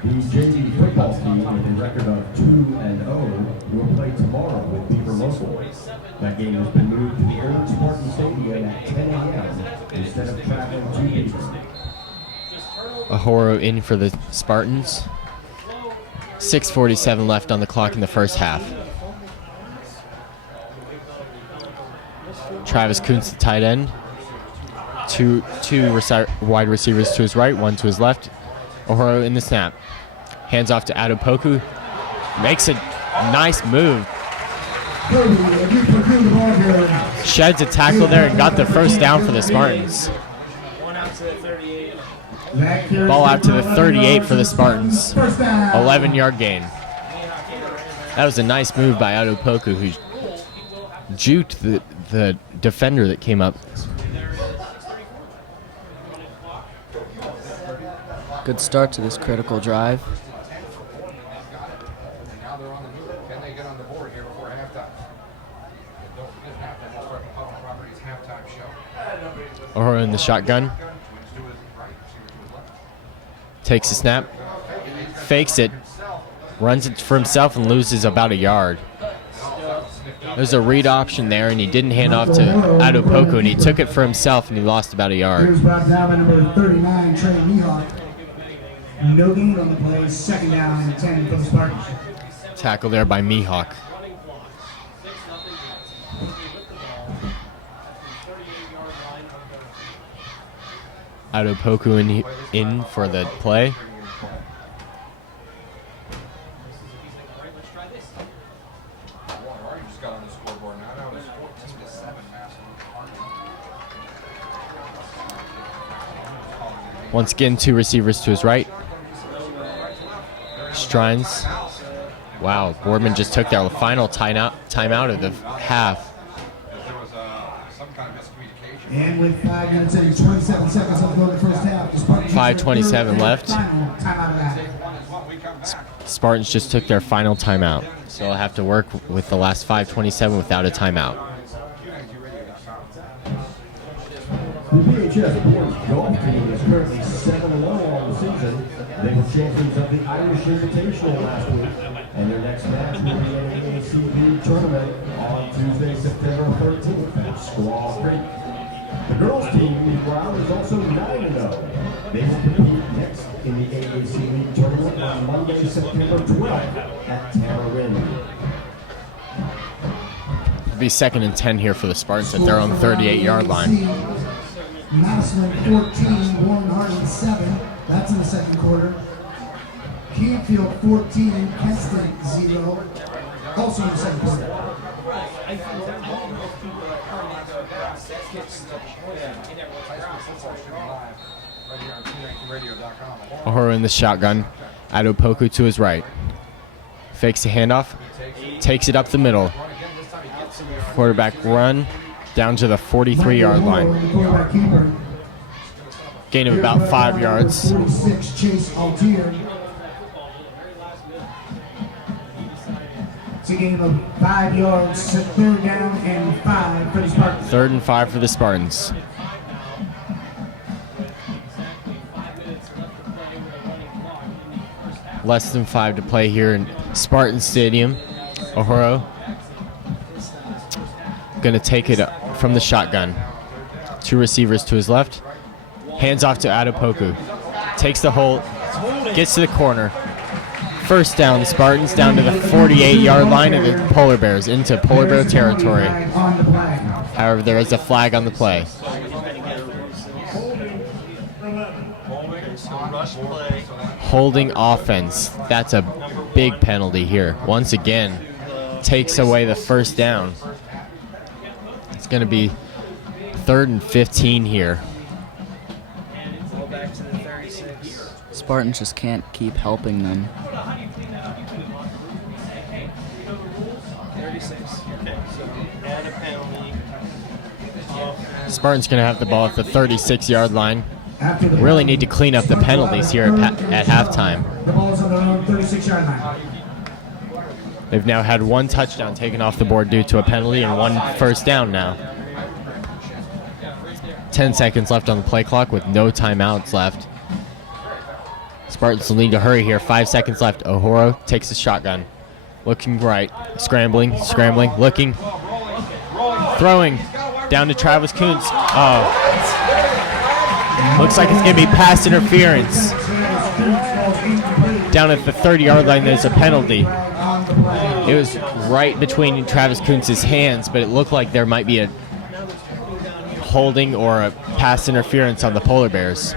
The JV football team with a record of 2-0 will play tomorrow with Beaver Local. That game has been moved to the old Spartan Stadium at 10 a.m. instead of traveling to Beaver. Ahoro in for the Spartans. 6:47 left on the clock in the first half. Travis Kuntz, the tight end. Two wide receivers to his right, one to his left. Ahoro in the snap. Hands off to Adopoku. Makes a nice move. Sheds a tackle there and got the first down for the Spartans. Ball out to the 38 for the Spartans. 11-yard gain. That was a nice move by Adopoku, who juked the defender that came up. Good start to this critical drive. Now they're on the move. Can they get on the board here before halftime? And don't forget halftime. We'll start the Public Properties halftime show. Ahoro in the shotgun. Takes a snap. Fakes it. Runs it for himself and loses about a yard. There's a read option there, and he didn't hand off to Adopoku, and he took it for himself, and he lost about a yard. Here's brought down by number 39, Trey Mihawk. No gain on the play, second down and 10 for the Spartans. Tackle there by Mihawk. Adopoku in for the play. Once again, two receivers to his right. Strines. Wow, Boardman just took their final timeout of the half. And with 5 minutes and 27 seconds left in the first half, the Spartans 5:27 left. Timeout of that. Spartans just took their final timeout, so they'll have to work with the last 5:27 without a timeout. The BHS Boys golf team is currently 7-0 on the season. They were champions of the Irish Invitational last week, and their next match will be an AACB tournament on Tuesday, September 13th at Squaw Creek. The girls team, meanwhile, is also 9-0. They will compete next in the AACB tournament on Monday, September 12th at Tararin. It'll be 2nd and 10 here for the Spartans at their own 38-yard line. Massillon 14, Warren Harding 7. That's in the second quarter. Canfield 14, Kenston 0. Also in the second quarter. Ahoro in the shotgun. Adopoku to his right. Fakes a handoff. Takes it up the middle. Quarterback run down to the 43-yard line. Gain of about 5 yards. 46, Chase Altier. It's a gain of 5 yards, 3rd down and 5 for the Spartans. 3rd and 5 for the Spartans. Less than 5 to play here in Spartan Stadium. Ahoro gonna take it from the shotgun. 2 receivers to his left. Hands off to Adopoku. Takes the hold, gets to the corner. 1st down, the Spartans down to the 48-yard line of the Polar Bears into Polar Bear territory. However, there is a flag on the play. Holding offense. That's a big penalty here. Once again, takes away the 1st down. It's going to be 3rd and 15 here. Spartans just can't keep helping them. 36. Okay, so add a penalty. Spartans going to have the ball at the 36-yard line. Really need to clean up the penalties here at halftime. The ball is on their own 36-yard line. They've now had 1 touchdown taken off the board due to a penalty and 1 1st down now. 10 seconds left on the play clock with no timeouts left. Spartans will need to hurry here. 5 seconds left. Ahoro takes the shotgun. Looking right. Scrambling, looking. Throwing down to Travis Kuntz. Oh. Looks like it's going to be pass interference. Down at the 30-yard line, there's a penalty. It was right between Travis Kuntz's hands, but it looked like there might be a holding or a pass interference on the Polar Bears,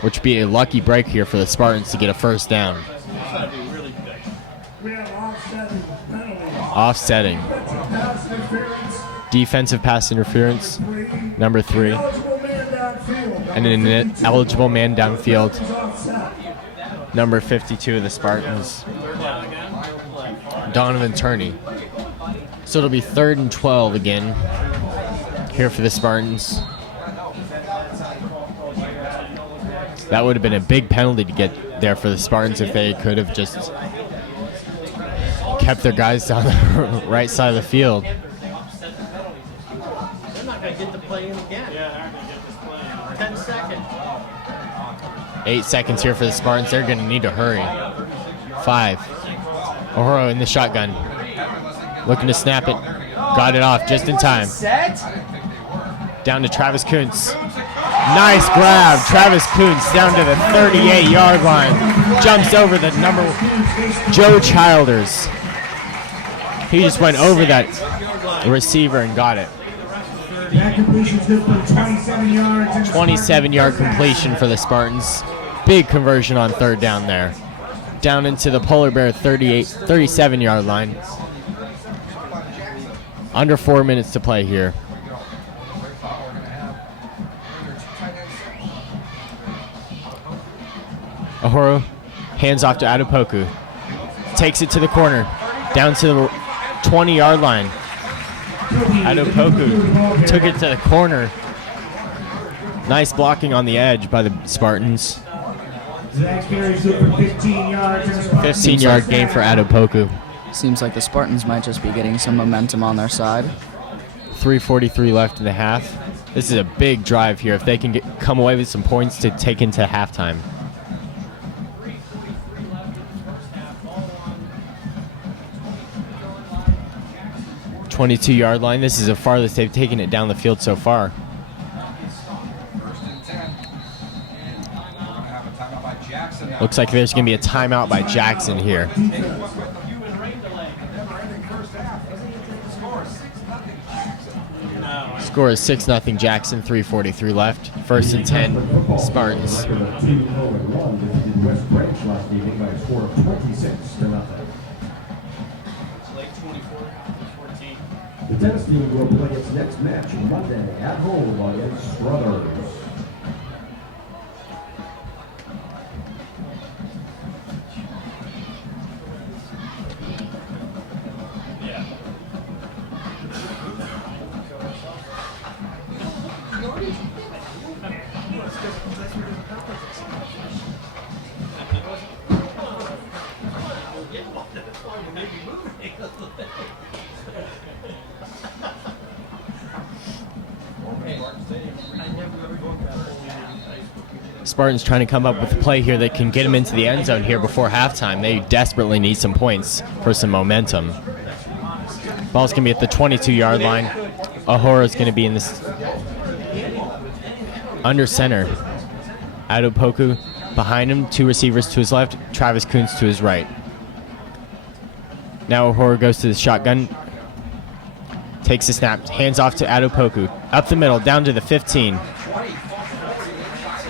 which would be a lucky break here for the Spartans to get a first down. Offsetting. Defensive pass interference, number 3. And an eligible man downfield, number 52 of the Spartans, Donovan Turney. So it'll be 3rd and 12 again here for the Spartans. That would have been a big penalty to get there for the Spartans if they could have just kept their guys down the right side of the field. They're not going to get the play in again. Yeah, they're not going to get this play in. 10 seconds. 8 seconds here for the Spartans. They're going to need to hurry. 5. O'Horo in the shotgun. Looking to snap it. Got it off just in time. Down to Travis Kuntz. Nice grab. Travis Kuntz down to the 38-yard line. Jumps over the number Joe Childers. He just went over that receiver and got it. That completion's good for 27 yards. 27-yard completion for the Spartans. Big conversion on 3rd down there. Down into the Polar Bear 37-yard line. Under 4 minutes to play here. O'Horo hands off to Adepoku. Takes it to the corner. Down to the 20-yard line. Adepoku took it to the corner. Nice blocking on the edge by the Spartans. 15-yard gain for Adepoku. Seems like the Spartans might just be getting some momentum on their side. 3:43 left in the half. This is a big drive here. If they can come away with some points to take into halftime. .22-yard line. This is the farthest they've taken it down the field so far. Looks like there's going to be a timeout by Jackson here. Score is 6-0 Jackson, 3:43 left. 1st and 10, Spartans. West Branch last evening by a score of 26-0. The tennis team will play its next match Monday at home against Struthers. Spartans trying to come up with a play here that can get them into the end zone here before halftime. They desperately need some points for some momentum. Ball's going to be at the 22-yard line. O'Horo's going to be in this under center. Adepoku behind him, 2 receivers to his left, Travis Kuntz to his right. Now O'Horo goes to the shotgun, takes the snap, hands off to Adepoku. Up the middle, down to the 15.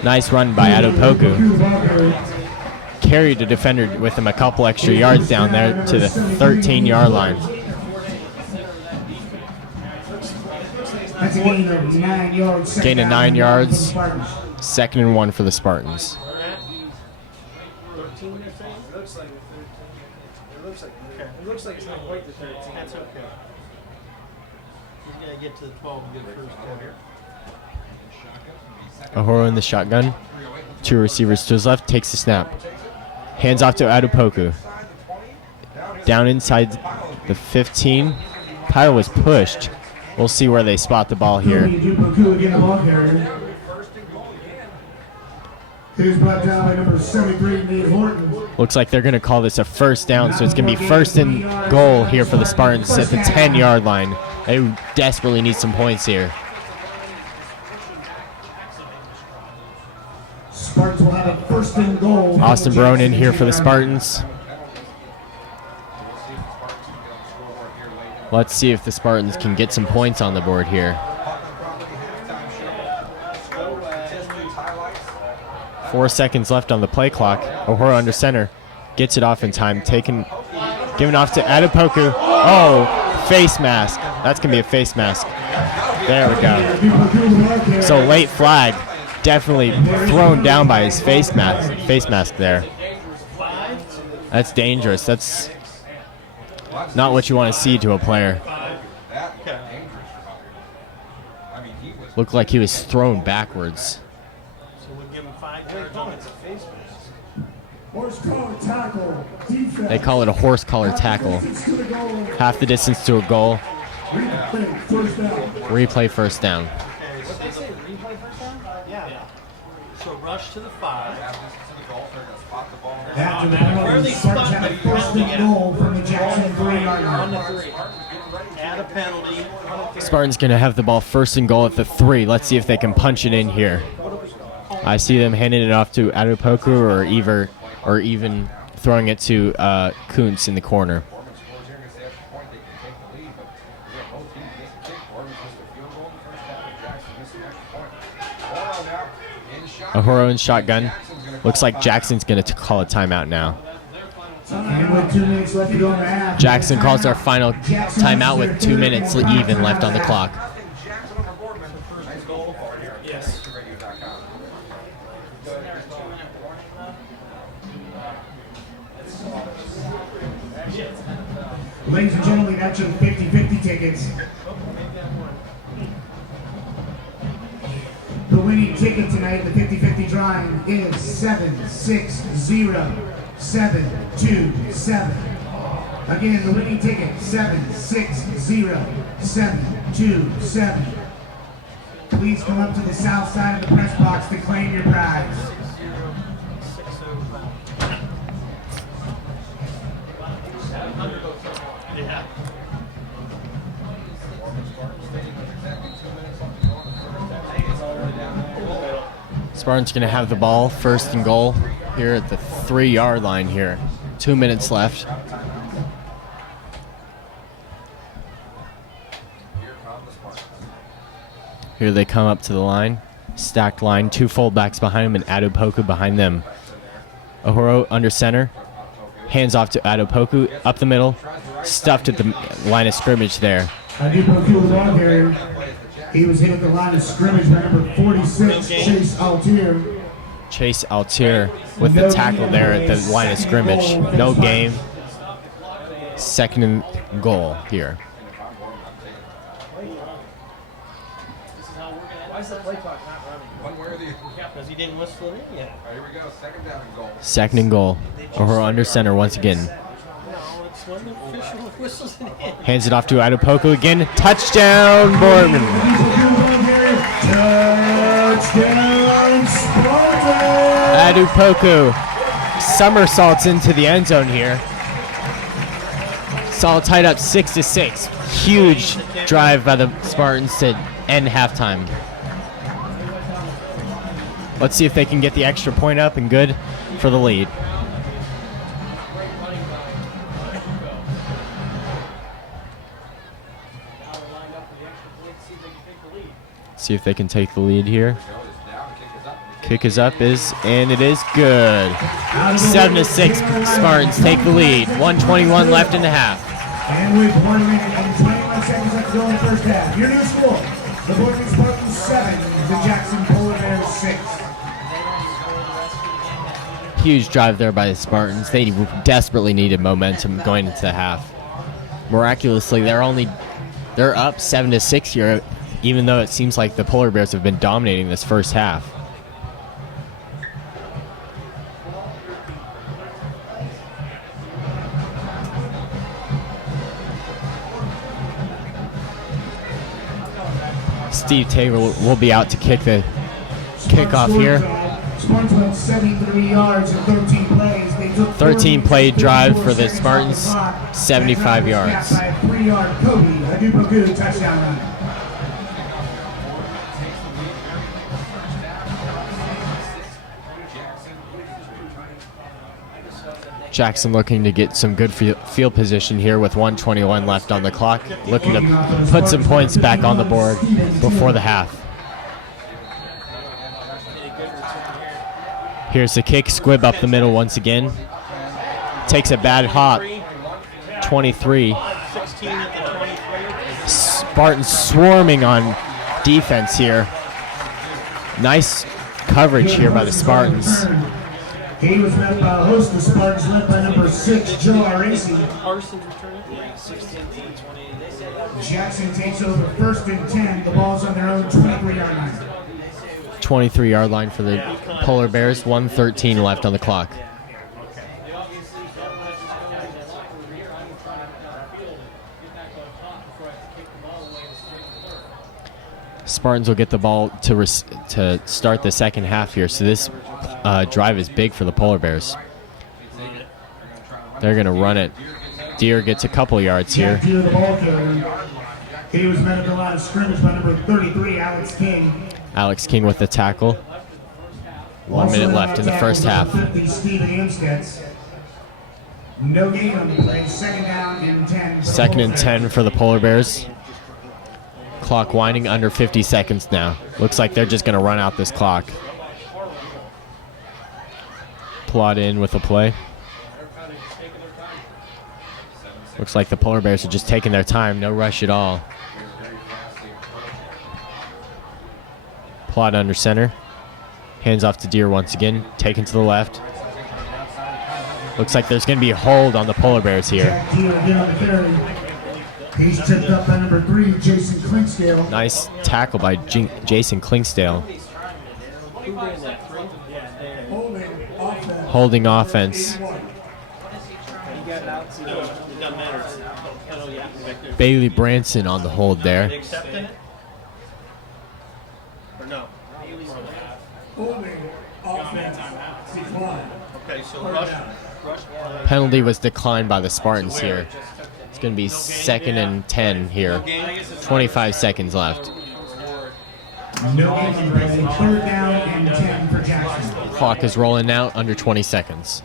Nice run by Adepoku. Carried a defender with him a couple extra yards down there to the 13-yard line. That's a gain of 9 yards. Gain of 9 yards. 2nd and 1 for the Spartans. 13, you're saying? It looks like 13. It looks like it's not quite the 13. That's okay. He's got to get to the 12 and get first down here. O'Horo in the shotgun. 2 receivers to his left, takes the snap. Hands off to Adepoku. Down inside the 15. Pyle was pushed. We'll see where they spot the ball here. Who's brought down by number 73, Nate Horton. Looks like they're going to call this a first down, so it's going to be 1st and goal here for the Spartans at the 10-yard line. They desperately need some points here. Spartans will have a first and goal. Austin Bronin here for the Spartans. Let's see if the Spartans can get some points on the board here. 4 seconds left on the play clock. O'Hara under center. Gets it off in time. Given off to Adepoku. Oh, face mask. That's going to be a face mask. There we go. So late flag. Definitely thrown down by his face mask there. That's dangerous. That's not what you want to see to a player. Looked like he was thrown backwards. Horse collar tackle. Defense. They call it a horse collar tackle. Half the distance to a goal. Replay first down. What they say, replay first down? Yeah. So rush to the 5. After the Where are penalty, they Spartans spotting have a the first penalty and at? goal from the Jackson 3-yard line. 1 to 3. Add a penalty. Spartans going to have the ball first and goal at the 3. Let's see if they can punch it in here. I see them handing it off to Adepoku or even throwing it to Kuntz in the corner. O'Hara in shotgun. Looks like Jackson's going to call a timeout now. And with 2 minutes left to go in the half. Jackson calls our final timeout with 2 minutes even left on the clock. Ladies and gentlemen, that's your 50-50 tickets. The winning ticket tonight in the 50-50 drawing is 760727. Again, the winning ticket, 760727. Please come up to the south side of the press box to claim your prize. Spartans going to have the ball first and goal here at the 3-yard line here. 2 minutes left. Here they come up to the line. Stacked line, 2 fullbacks behind them and Adepoku behind them. O'Hara under center. Hands off to Adepoku, up the middle. Stuffed at the line of scrimmage there. Adepoku was on there. He was hit at the line of scrimmage by number 46, Chase Altier. Chase Altier with the tackle there at the line of scrimmage. No game. Second and goal here. Why is the play clock not running? Because he didn't whistle it in yet. Here we go, second down and goal. Second and goal. O'Hara under center once again. No, it's when the official whistles it in. Hands it off to Adepoku again. Touchdown, Boardman. Touchdown, Spartans! Adepoku somersaults into the end zone here. It's all tied up 6-6. Huge drive by the Spartans to end halftime. Let's see if they can get the extra point up and good for the lead. See if they can take the lead here. Kick is up, and it is good. 7-6, Spartans take the lead. 1:21 left in the half. And with 1 minute and 21 seconds left to go in the first half, your new score, the Boardman Spartans 7, the Jackson Polar Bears 6. Huge drive there by the Spartans. They desperately needed momentum going into the half. Miraculously, they're up 7-6 here, even though it seems like the Polar Bears have been dominating this first half. Steve Taylor will be out to kick the kickoff here. Spartans went 73 yards in 13 plays. They took 13 play 34 drive for the seconds Spartans, off the clock. 75 That drive was yards. capped by a 3-yard Kobe Adubaku touchdown run. Jackson looking to get some good field position here with 1:21 left on the clock, looking to put some points back on the board before the half. Here's the kick, squib up the middle once again. Takes a bad hop. 23. Spartans swarming on defense here. Nice coverage here by the Spartans. He was met by a host of Spartans led by number 6, Joe Aracey. Jackson takes over 1st and 10. The ball's on their own 23-yard line. 23-yard line for the Polar Bears. 1:13 left on the clock. Spartans will get the ball to start the second half here. So this drive is big for the Polar Bears. They're going to run it. Deere gets a couple yards here. Deere, the ball carrier. He was met at the line of scrimmage by number 33, Alex King. Alex King with the tackle. 1 minute left in the first half. 50, Steven Amstutz. No gain on the play. Second down and 10. Second and 10 for the Polar Bears. Clock winding under 50 seconds now. Looks like they're just going to run out this clock. Plot in with a play. Looks like the Polar Bears are just taking their time. No rush at all. Plot under center. Hands off to Deere once again. Taken to the left. Looks like there's going to be a hold on the Polar Bears here. He's tripped up by number 3, Jason Clinksdale. Nice tackle by Jason Clinksdale. Holding offense. Bailey Branson on the hold there. Penalty was declined by the Spartans here. It's going to be 2nd and 10 here. 25 seconds left. No gain on the play. 3rd down and 10 for Jackson. Clock is rolling out under 20 seconds.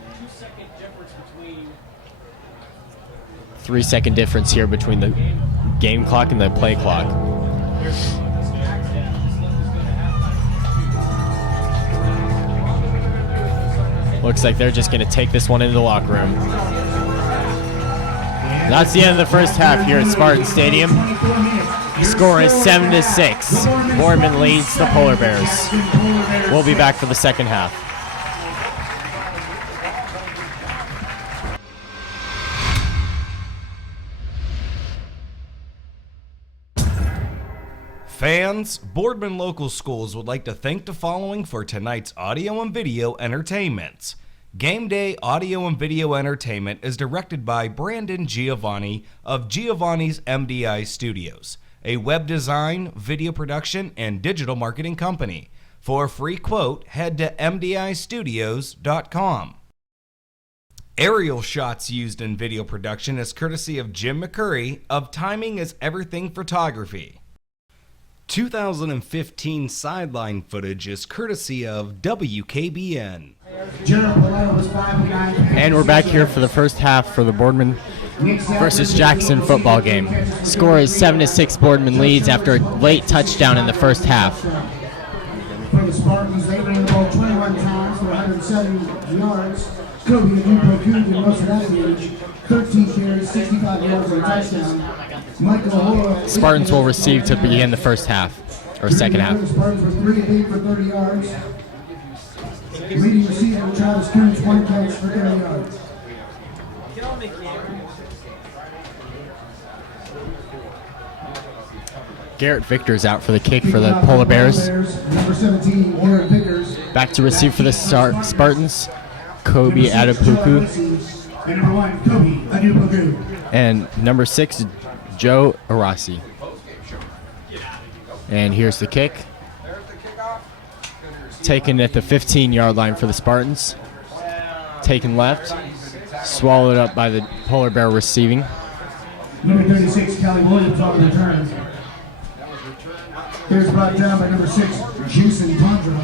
3-second difference here between the game clock and the play clock. Looks like they're just going to take this one into the locker room. That's the end of the first half here at Spartan Stadium. The score is 7-6. Boardman leads the Polar Bears. We'll be back for the second half. Fans, Boardman Local Schools would like to thank the following for tonight's audio and video entertainment. Game Day Audio and Video Entertainment is directed by Brandon Giovanni of Giovanni's MDI Studios, a web design, video production, and digital marketing company. For a free quote, head to mdistudios.com. Aerial shots used in video production is courtesy of Jim McCurry of Timing is Everything Photography. 2015 sideline footage is courtesy of WKBN. And we're back here for the first half for the Boardman versus Jackson football game. Score is 7-6. Boardman leads after a late touchdown in the first half. For the Spartans, they ran the ball 21 times for 170 yards. Kobe Adubaku did most of that age. 13 carries, 65 yards and a touchdown. Spartans will receive to begin the first half, or second half. Spartans were 3 of 8 for 30 yards. Leading receiver Travis Coombs, 1 catch for 30 yards. Garrett Victor's out for the kick for the Polar Bears. Number 17, Garrett Vickers. Back to receive for the Spartans, Kobe Adubaku. And number 1, Kobe Adubaku. And number 6, Joe Aracey. And here's the kick. Taken at the 15-yard line for the Spartans. Taken left. Swallowed up by the Polar Bear receiving. Number 36, Kelly Williams on the return. Here's brought down by number 6, Juice and Tundra.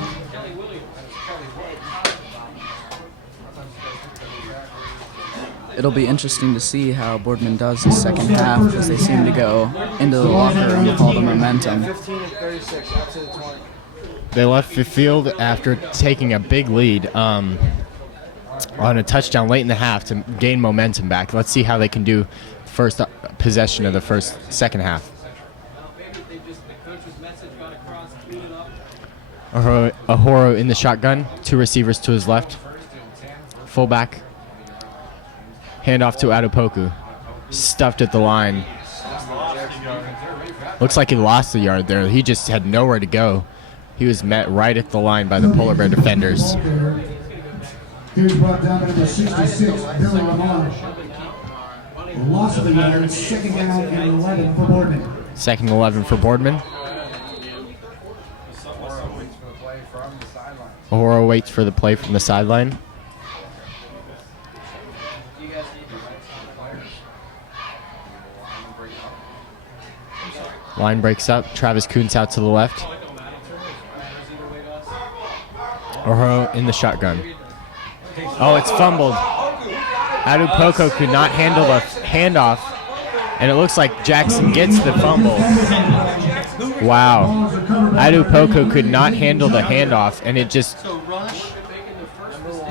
It'll be interesting to see how Boardman does the second half, as they seem to go into the locker room with all the momentum. 15 and 36, out to the 20. They left the field after taking a big lead on a touchdown late in the half to gain momentum back. Let's see how they can do first possession of the second half. Ahoro in the shotgun, 2 receivers to his left. Fullback. Handoff to Adupoku. Stuffed at the line. Looks like he lost a yard there. He just had nowhere to go. He was met right at the line by the Polar Bear defenders. Here's brought down by number 66, Billy Lamar. Loss of a yard, second down and 11 for Boardman. Second 11 for Boardman. Ahoro waits for the play from the sideline. Line breaks up. Travis Kuntz out to the left. Ahoro in the shotgun. Oh, it's fumbled. Adupoko could not handle the handoff, and it looks like Jackson gets the fumble. Wow. Adupoko could not handle the handoff, and it just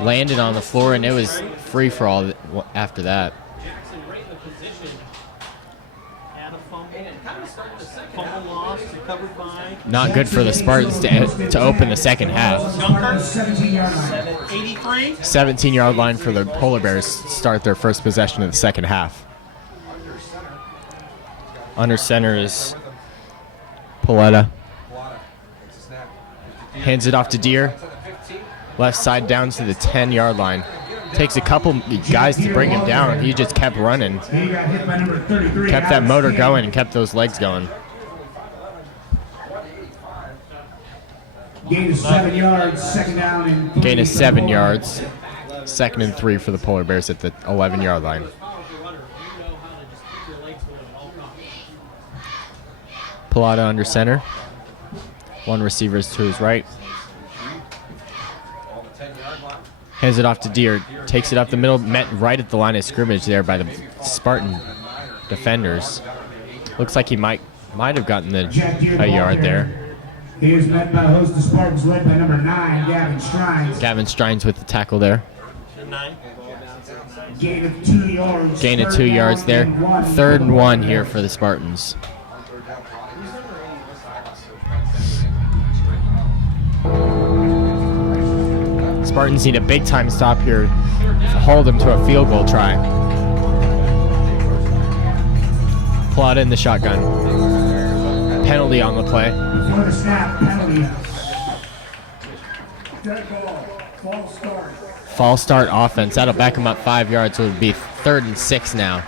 landed on the floor, and it was free for all after that. Not good for the Spartans to open the second half. 17-yard line for the Polar Bears start their first possession of the second half. Under center is Paletta. Hands it off to Deere. Left side down to the 10-yard line. Takes a couple guys to bring him down. He just kept running. Kept that motor going and kept those legs going. Gain of 7 yards, second down and 3. Gain of 7 yards. Second and 3 for the Polar Bears at the 11-yard line. Pallotta under center. 1 receiver is to his right. Hands it off to Deere. Takes it up the middle. Met right at the line of scrimmage there by the Spartan defenders. Looks like he might have gotten a yard there. He was met by a host of Spartans led by number 9, Gavin Strines. Gavin Strines with the tackle there. Gain of 2 yards. Gain of 2 yards there. 3rd and 1 here for the Spartans. Spartans need a big time stop here to hold them to a field goal try. Plot in the shotgun. Penalty on the play. Before the snap, penalty. Dead ball. False start. False start offense. That'll back them up 5 yards, so it would be 3rd and 6 now.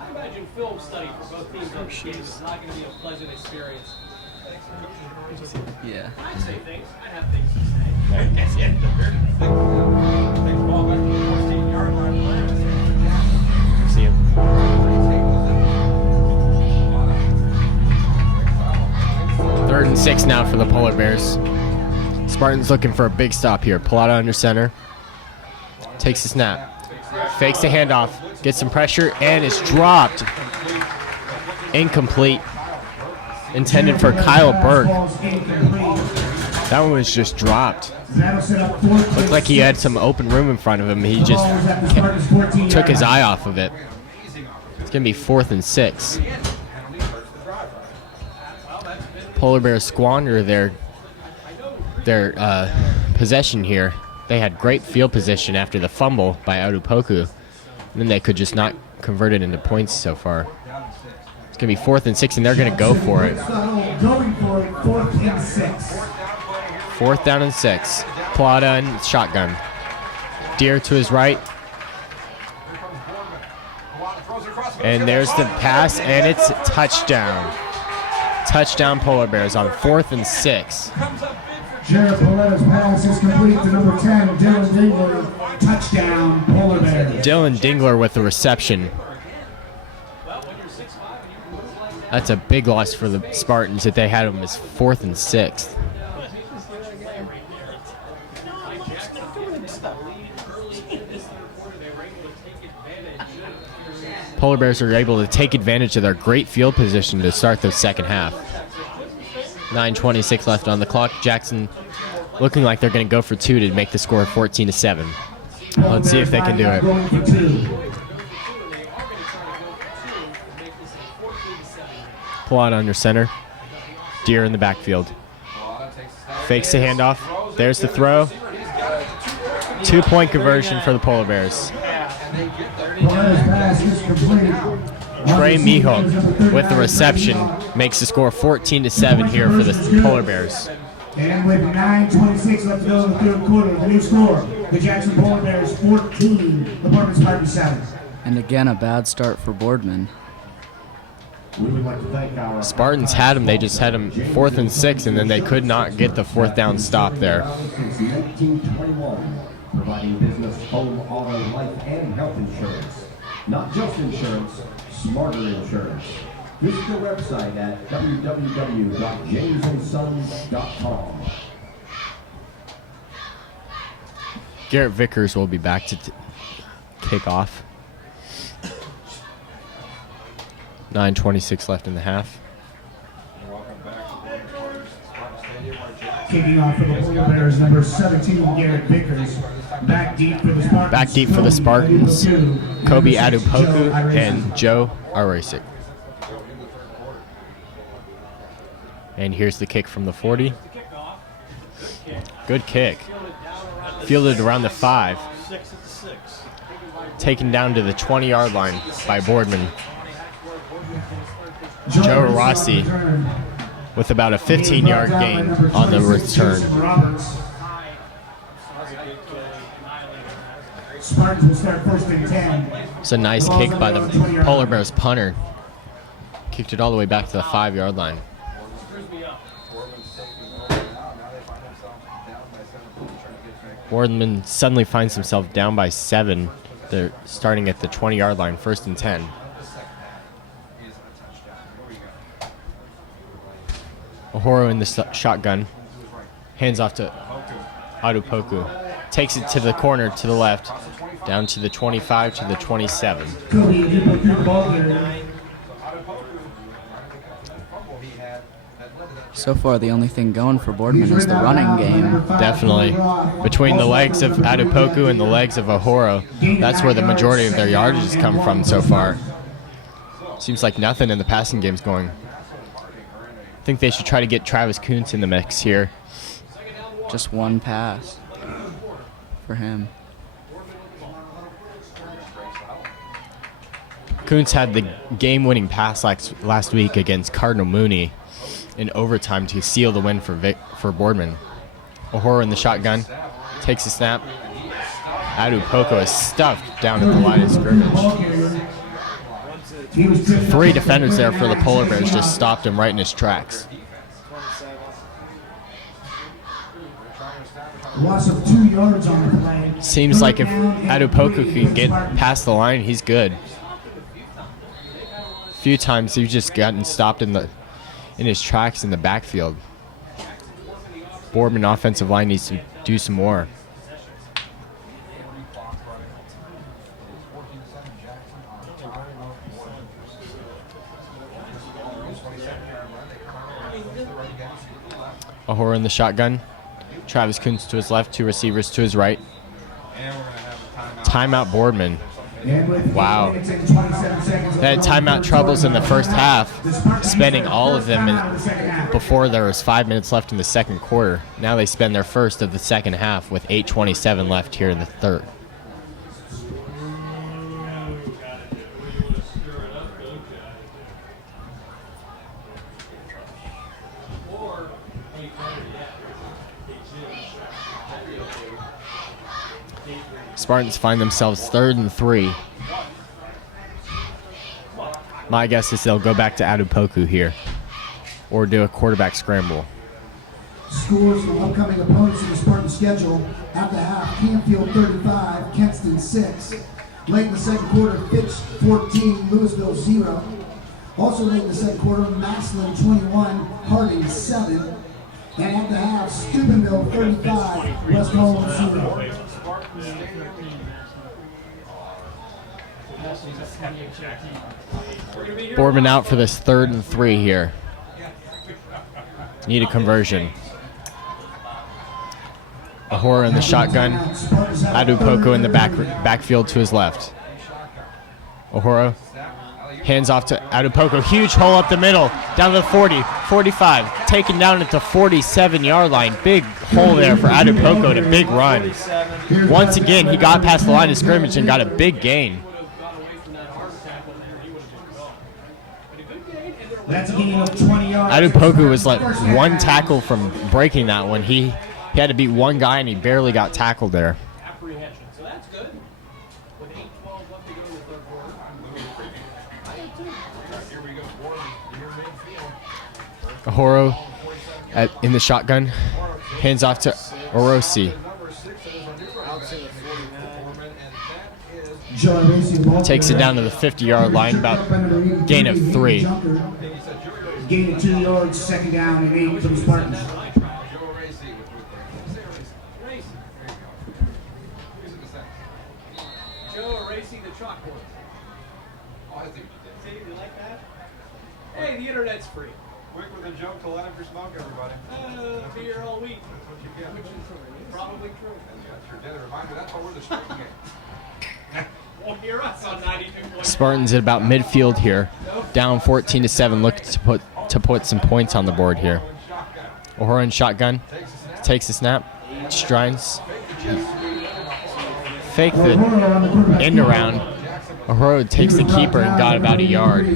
I imagine film study for both teams on the game is not going to be a pleasant experience. Yeah. I'd say things. I'd have things to say. See him. 3rd and 6 now for the Polar Bears. Spartans looking for a big stop here. Pallotta under center. Takes the snap. Fakes the handoff. Gets some pressure and is dropped. Incomplete. Intended for Kyle Burke. That one was just dropped. Looked like he had some open room in front of him. He just took his eye off of it. It's going to be 4th and 6. Polar Bears squander their possession here. They had great field position after the fumble by Adupoku. And then they could just not convert it into points so far. It's going to be 4th and 6, and they're going to go for it. Going for it, 4th and 6. 4th down and 6. Plata and shotgun. Deere to his right. And there's the pass, and it's a touchdown. Touchdown Polar Bears on 4th and 6. Jared Paretta's pass is complete to number 10, Dylan Dingler. Touchdown, Polar Bears. Dylan Dingler with the reception. That's a big loss for the Spartans that they had him as 4th and 6th. Polar Bears are able to take advantage of their great field position to start the second half. 9:26 left on the clock. Jackson looking like they're going to go for 2 to make the score 14-7. Let's see if they can do it. Pull out under center. Deer in the backfield. Fakes the handoff. There's the throw. 2-point conversion for the Polar Bears. Trey Mihok with the reception makes the score 14-7 here for the Polar Bears. And with 9:26 left to go in the third quarter, the new score, the Jackson Polar Bears 14, the Boardman Spartans 7. And again, a bad start for Boardman. We would like to thank our Spartans had him. They just had him 4th and 6, and then they could not get the 4th down stop there. Since 1921, providing business, home, auto, life, and health insurance. Not just insurance, smarter insurance. Visit their website at www.jamesandsons.com. Garrett Vickers will be back to kick off. 9:26 left in the half. Kicking off for the Polar Bears, number 17, Garrett Vickers. Back deep for the Spartans. Back deep for the Spartans. Kobe Adupoku and Joe Arasic. And here's the kick from the 40. Good kick. Fielded around the 5. Taken down to the 20-yard line by Boardman. Joe Rossi with about a 15-yard gain on the return. Spartans will start 1st and 10. It's a nice kick by the Polar Bears punter. Kicked it all the way back to the 5-yard line. Boardman suddenly finds himself down by 7. They're starting at the 20-yard line, 1st and 10. Ohoro in the shotgun. Hands off to Adupoku. Takes it to the corner to the left. Down to the 25 to the 27. So far, the only thing going for Boardman is the running game. Definitely. Between the legs of Adupoku and the legs of Ohoro, that's where the majority of their yardage has come from so far. Seems like nothing in the passing game's going. I think they should try to get Travis Kuntz in the mix here. Just one pass for him. Kuntz had the game-winning pass last week against Cardinal Mooney in overtime to seal the win for Boardman. Ohoro in the shotgun, takes a snap. Adupoku is stuffed down at the line of scrimmage. 3 defenders there for the Polar Bears just stopped him right in his tracks. Loss of 2 yards on the play. Seems like if Adupoku can get past the line, he's good. A few times he's just gotten stopped in his tracks in the backfield. Boardman offensive line needs to do some more. Ohoro in the shotgun. Travis Kuntz to his left, 2 receivers to his right. Timeout Boardman. Wow. They had timeout troubles in the first half, spending all of them before there was 5 minutes left in the second quarter. Now they spend their first of the second half with 8:27 left here in the third. Spartans find themselves 3rd and 3. My guess is they'll go back to Adupoku here. or do a quarterback scramble. Scores from upcoming opponents in the Spartan schedule. At the half, Canfield 35, Kenston 6. Late in the second quarter, Fitch 14, Louisville 0. Also late in the second quarter, Massillon 21, Harding 7. And at the half, Steubenville 35, West Holland 0. Boardman out for this 3rd and 3 here. Need a conversion. Ahura in the shotgun. Adupoko in the backfield to his left. Ahura hands off to Adupoko. Huge hole up the middle. Down to the 40, 45. Taken down at the 47-yard line. Big hole there for Adupoko to big run. Once again, he got past the line of scrimmage and got a big gain. That's a gain of 20 yards. Adupoko was like one tackle from breaking that one. He had to beat one guy and he barely got tackled there. Apprehension. So that's good. With 8:12 left to go in the third quarter. Here we go. Boardman near midfield. Ahoro in the shotgun. Hands off to Orosi. Takes it down to the 50-yard line, about gain of 3. Gain of 2 yards, second down and 8 for the Spartans. Joe erasing the chalkboard. See, you like that? Hey, the internet's free. Quick with a joke to let him for smoke, everybody. Be here all week. That's what you get. Probably true. That's your dinner reminder. That's why we're the street game. Won't hear us on 92.5. Spartans at about midfield here, down 14-7. Look to put some points on the board here. Ahura in shotgun, takes the snap, strides, fake the end around. Ahura takes the keeper and got about a yard.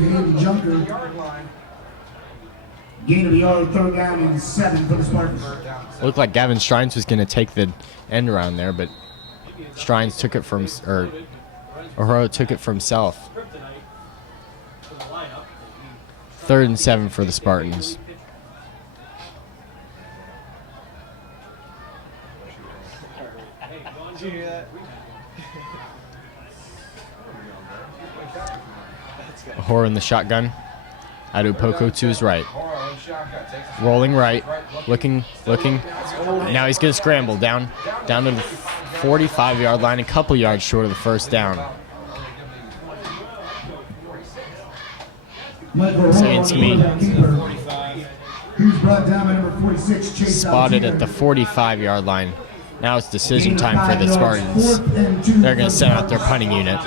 Gain of a yard, third down and 7 for the Spartans. Looked like Gavin Strines was going to take the end around there, but Strines took it from, or Ahura took it for himself. 3rd and 7 for the Spartans. Ahura in the shotgun. Adupoko to his right. Rolling right. Looking. Now he's going to scramble down to the 45-yard line, a couple yards short of the first down. Saying to me, spotted at the 45-yard line. Now it's decision time for the Spartans. They're going to send out their punting unit.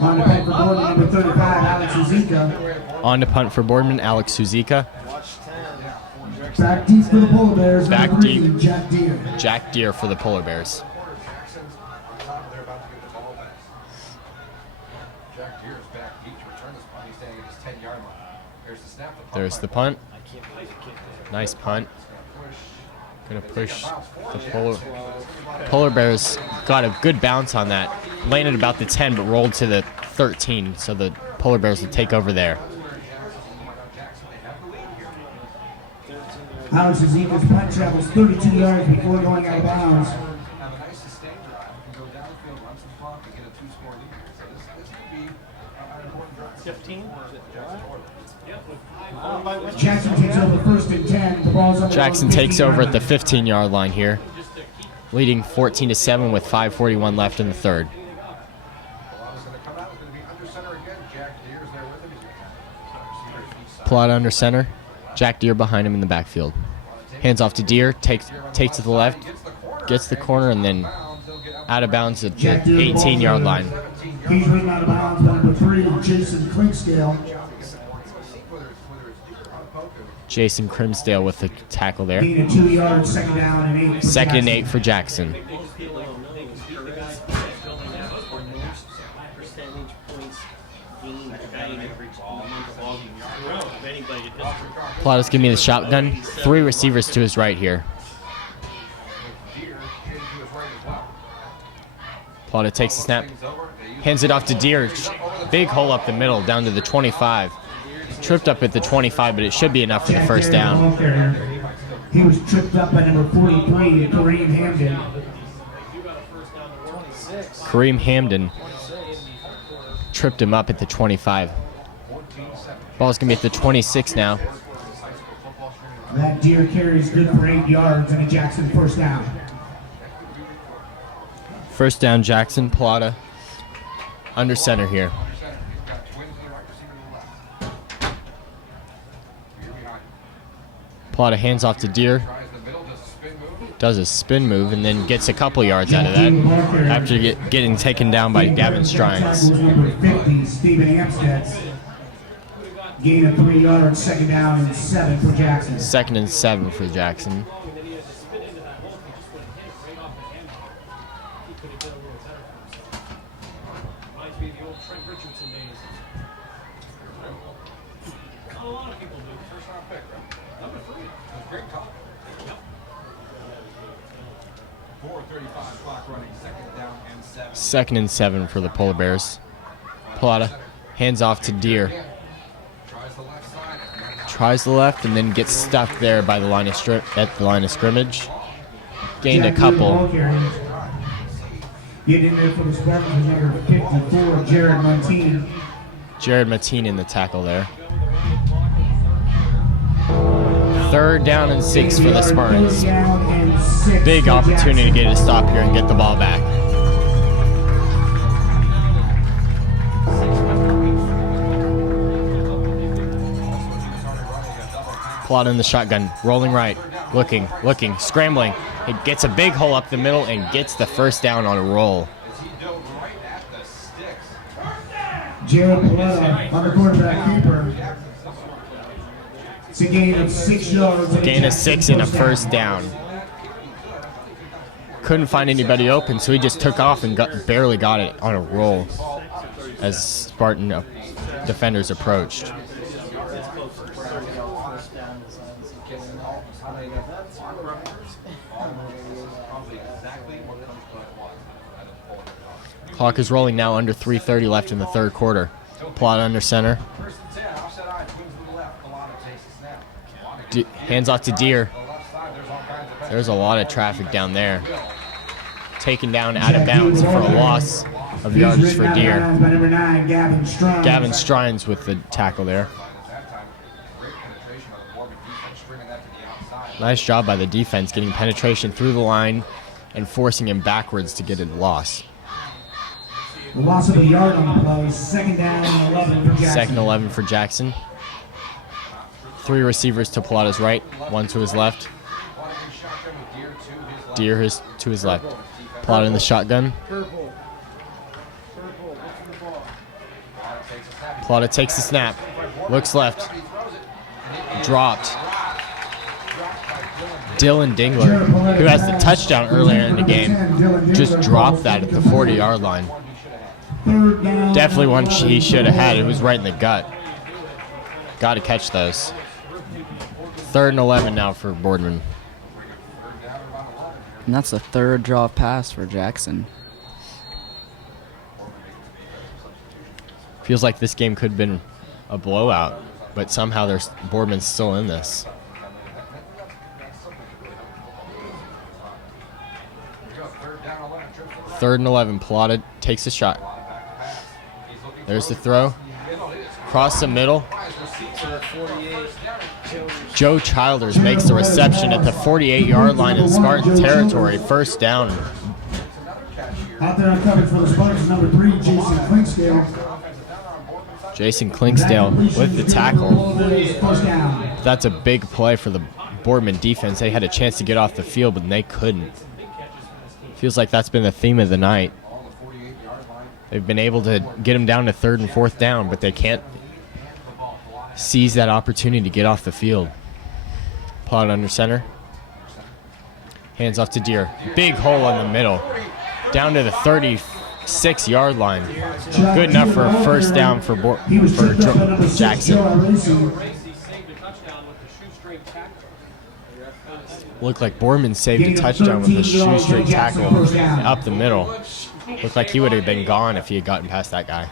On to punt for Boardman, number 35, Alex Uzika. On to punt for Boardman, Alex Uzika. Back deep for the Polar Bears. Back number deep. 3, Jack Deere. Jack Deere for the Polar Bears. Jack Deere is back deep to return this punt. He's standing at his 10-yard line. There's the snap. There's the punt. Nice punt. Gonna push the Polar Bears. Got a good bounce on that. Landed about the 10, but rolled to the 13. So the Polar Bears will take over there. Alex Uzika's punt travels 32 yards before going out of bounds. Have a nice sustained drive. You go downfield, run some clock, and get a 2-score lead. So this could be an important drive. 15. Jackson takes over 1st and 10. The ball's up. Jackson takes over at the 15-yard line here, leading 14-7 with 5:41 left in the third. Plot under center. Jack Deere behind him in the backfield. Hands off to Deere, takes to the left, gets the corner, and then out of bounds at the 18-yard line. He's ridden out of bounds, number 3, Jason Clinksdale. Jason Crimsdale with the tackle there. Gain of 2 yards, second down and 8. 2nd and 8 for Jackson. Plata's giving me the shotgun. 3 receivers to his right here. Plata takes the snap. Hands it off to Deere. big hole up the middle down to the 25. Tripped up at the 25, but it should be enough for the first down. He was tripped up by number 43, Kareem Hamden. Kareem Hamden tripped him up at the 25. Ball's going to be at the 26 now. That deer carries good for 8 yards and a Jackson first down. First down, Jackson. Plata under center here. Plata hands off to Deer. Does a spin move and then gets a couple yards out of that after getting taken down by Gavin Strines. Number 50, Stephen Amstead. Gain of 3 yards, second down and 7 for Jackson. Second and 7 for Jackson. Second and 7 for the Polar Bears. Plata hands off to Deer. Tries the left and then gets stuck there by the line of at the line of scrimmage. Gained a couple. Get in there for the Spartans, number 54, Jared Montini. Jared Montini in the tackle there. Third down and 6 for the Spartans. Big opportunity to get a stop here and get the ball back. Plata in the shotgun, rolling right, looking, scrambling. It gets a big hole up the middle and gets the first down on a roll. Jared Plata on the quarterback keeper. It's a gain of 6 yards. Gain of 6 and a first down. Couldn't find anybody open, so he just took off and barely got it on a roll as Spartan defenders approached. Clock is rolling now, under 3:30 left in the third quarter. Plata under center. Hands off to Deer. There's a lot of traffic down there. Taken down out of bounds for a loss of yardage for Deer. Gavin Strines with the tackle there. Nice job by the defense getting penetration through the line and forcing him backwards to get a loss. The loss of a yard on the play. Second down and 11 for Jackson. Second 11 for Jackson. 3 receivers to Plata's right, 1 to his left. Deer to his left. Plata in the shotgun. Plata takes the snap. Looks left. Dropped. Dylan Dingler, who has the touchdown earlier in the game, just dropped that at the 40-yard line. Definitely one he should have had. It was right in the gut. Got to catch those. Third and 11 now for Boardman. And that's the third draw pass for Jackson. Feels like this game could have been a blowout, but somehow Boardman's still in this. Third and 11. Plata takes a shot. There's the throw. Across the middle. Joe Childers makes the reception at the 48-yard line in Spartan territory. First down. Out there on coverage for the Spartans, number 3, Jason Clinksdale. Jason Clinksdale with the tackle. First down. That's a big play for the Boardman defense. They had a chance to get off the field, but they couldn't. Feels like that's been the theme of the night. They've been able to get them down to third and fourth down, but they can't seize that opportunity to get off the field. Plata under center. Hands off to Deer. Big hole in the middle. Down to the 36-yard line. Good enough for a first down for Jackson. Looked like Boardman saved a touchdown with a shoestring tackle up the middle. Looked like he would have been gone if he had gotten past that guy.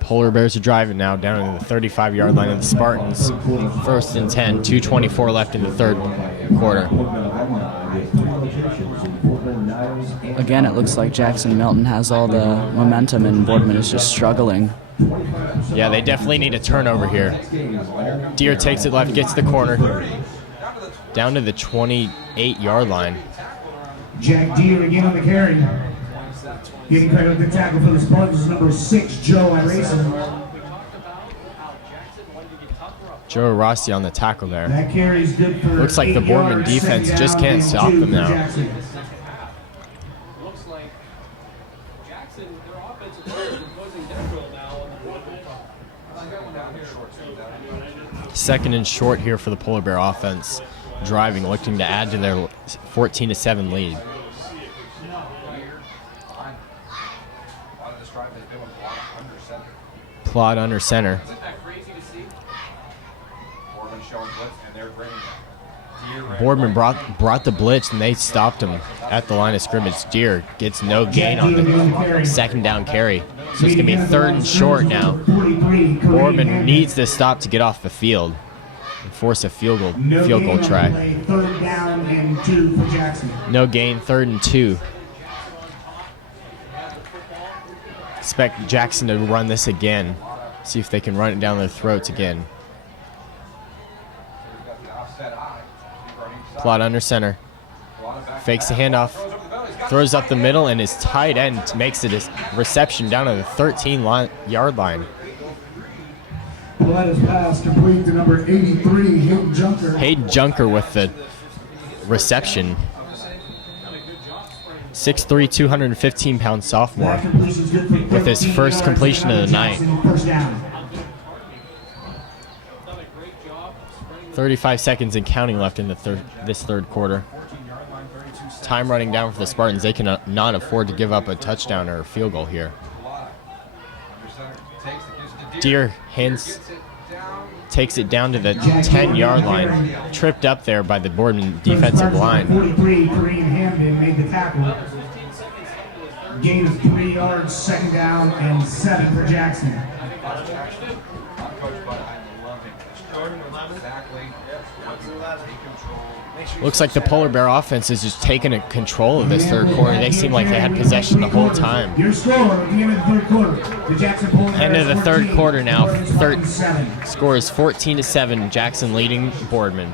Polar Bears are driving now down to the 35-yard line of the Spartans. 1st and 10, 2:24 left in the third quarter. Again, it looks like Jackson Milton has all the momentum and Boardman is just struggling. Yeah, they definitely need a turnover here. Deere takes it left, gets the corner. Down to the 28-yard line. Jack Deere again on the carry. Getting credit with the tackle for the Spartans, number 6, Joe Irasa. Joe Rossi on the tackle there. That carry's good for Looks like the 8 Boardman yards, defense second just down can't and stop 2 them for now. Jackson. Looks like Jackson, their offensive players are closing down now. Second and short here for the Polar Bear offense. Driving, looking to add to their 14-7 lead. Plot under center. Boardman brought the blitz and they stopped him at the line of scrimmage. Deere gets no gain on the second down carry. So it's going to be 3rd and short now. Boardman needs this stop to get off the field and force a field goal try. 3rd down and 2 for Jackson. No gain, 3rd and 2. Expect Jackson to run this again. See if they can run it down their throats again. Plot under center. Fakes the handoff. Throws up the middle, and his tight end makes it a reception down to the 13-yard line. Paletto's pass complete to number 83, Hayden Junker. Hayden Junker with the reception. 6'3", 215-pound sophomore with his first completion of the night. 35 seconds and counting left in this third quarter. Time running down for the Spartans. They cannot afford to give up a touchdown or a field goal here. Deere takes it down to the 10-yard line. Tripped up there by the Boardman defensive line. 43, Kareem Hamden made the tackle. Gain of 3 yards, 2nd down and 7 for Jackson. Looks like the Polar Bear offense is just taking control of this third quarter. They seem like they had possession the whole time. Your score at the end of the third quarter. The Jackson Polar Bears End of the third 14, quarter now. Spartans 7. Score is 14-7. Jackson leading Boardman.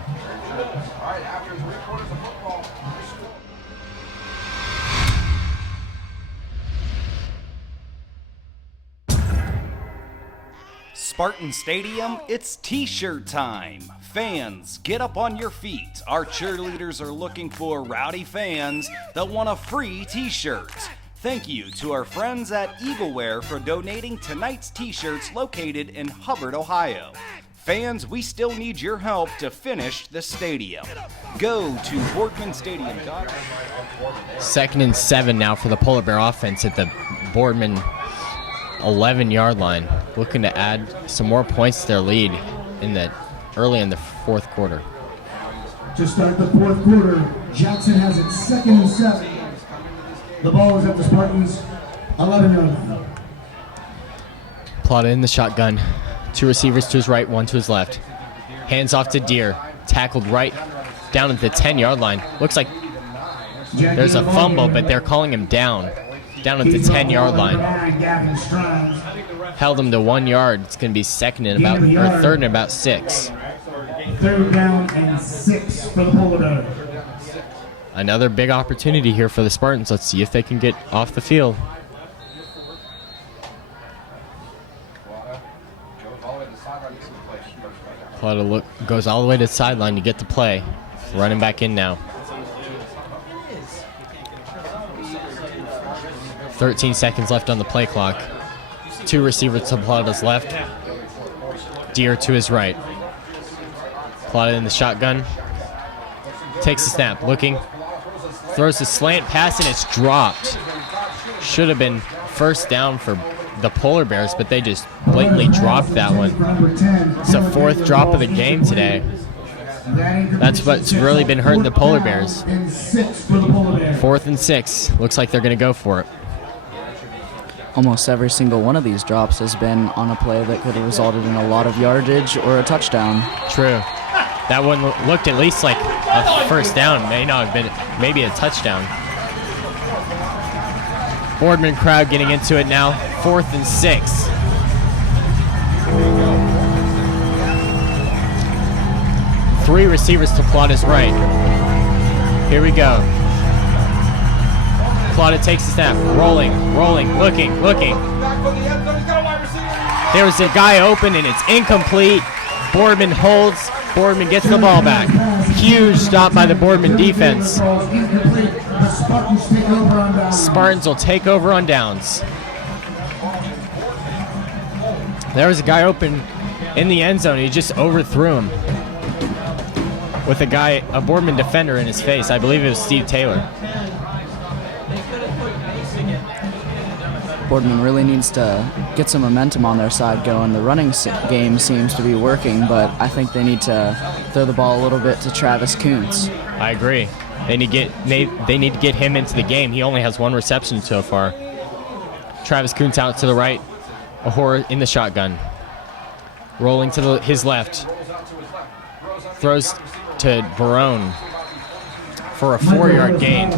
Spartan Stadium, it's t-shirt time. Fans, get up on your feet. Our cheerleaders are looking for rowdy fans that want a free t-shirt. Thank you to our friends at Eaglewear for donating tonight's t-shirts located in Hubbard, Ohio. Fans, we still need your help to finish the stadium. Go to BoardmanStadium.com. 2nd and 7 now for the Polar Bear offense at the Boardman 11-yard line, looking to add some more points to their lead early in the fourth quarter. To start the fourth quarter, Jackson has it 2nd and 7. The ball is at the Spartans 11-yard line. Plotted in the shotgun. 2 receivers to his right, 1 to his left. Hands off to Deere. Tackled right down at the 10-yard line. Looks like there's a fumble, but they're calling him down at the 10-yard line. Held him to 1 yard. It's going to be 3rd and about 6. 3rd down and 6 for the Polar Bears. Another big opportunity here for the Spartans. Let's see if they can get off the field. Plata goes all the way to the sideline to get the play. Running back in now. 13 seconds left on the play clock. 2 receivers to Plata's left. Deere to his right. Plata in the shotgun. Takes the snap, looking. Throws a slant pass and it's dropped. Should have been 1st down for the Polar Bears, but they just blatantly dropped that one. It's the 4th drop of the game today. That's what's really been hurting the Polar Bears. 4th and 6. Looks like they're going to go for it. almost every single one of these drops has been on a play that could have resulted in a lot of yardage or a touchdown. True. That one looked at least like a first down. May not have been, maybe a touchdown. Boardman crowd getting into it now. 4th and 6. Three receivers to Plata's right. Here we go. Plata takes the snap. Rolling, looking. There's a guy open and it's incomplete. Boardman holds. Boardman gets the ball back. Huge stop by the Boardman defense. Spartans will take over on downs. There was a guy open in the end zone. He just overthrew him with a Boardman defender in his face. I believe it was Steve Taylor. Boardman really needs to get some momentum on their side going. The running game seems to be working, but I think they need to throw the ball a little bit to Travis Kuntz. I agree. They need to get him into the game. He only has 1 reception so far. Travis Kuntz out to the right. Ahura in the shotgun. Rolling to his left. Throws to Barone for a 4-yard gain.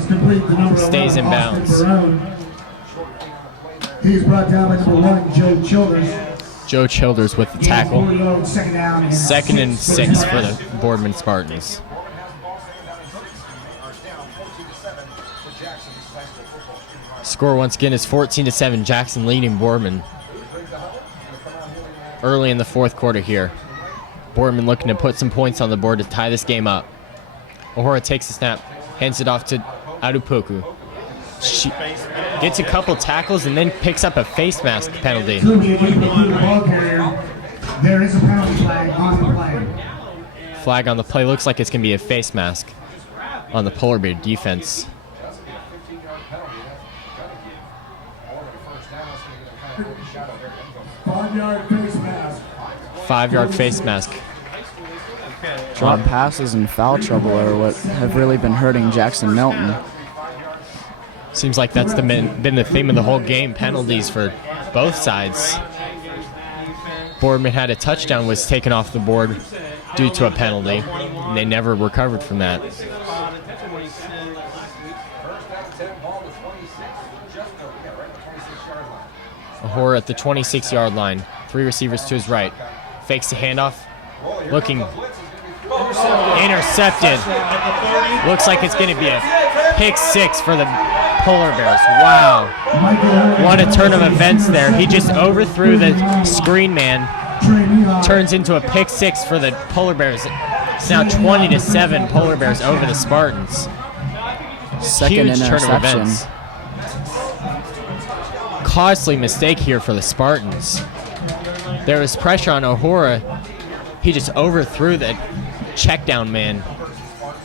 Stays in bounds. He's brought down by number 1, Joe Childers. Joe Childers with the tackle. 2nd and 6 for the Boardman Spartans. Score once again is 14-7. Jackson leading Boardman. Early in the 4th quarter here. Boardman looking to put some points on the board to tie this game up. Ahura takes the snap, hands it off to Adupoku. She gets a couple tackles and then picks up a face mask penalty. There is a penalty flag on the play. Flag on the play. Looks like it's going to be a face mask on the Polar Bear defense. Five-yard face mask. 5-yard face mask. Drop passes and foul trouble are what have really been hurting Jackson Milton. Seems like that's been the theme of the whole game. Penalties for both sides. Boardman had a touchdown was taken off the board due to a penalty. And they never recovered from that. Ahura at the 26-yard line. 3 receivers to his right. Fakes the handoff. Looking. Intercepted. Looks like it's going to be a pick 6 for the Polar Bears. Wow. What a turn of events there. He just overthrew the screen man. Turns into a pick 6 for the Polar Bears. It's now 20-7 Polar Bears over the Spartans. Second Huge turn of interception. events. Costly mistake here for the Spartans. There was pressure on Ahura. He just overthrew the check down man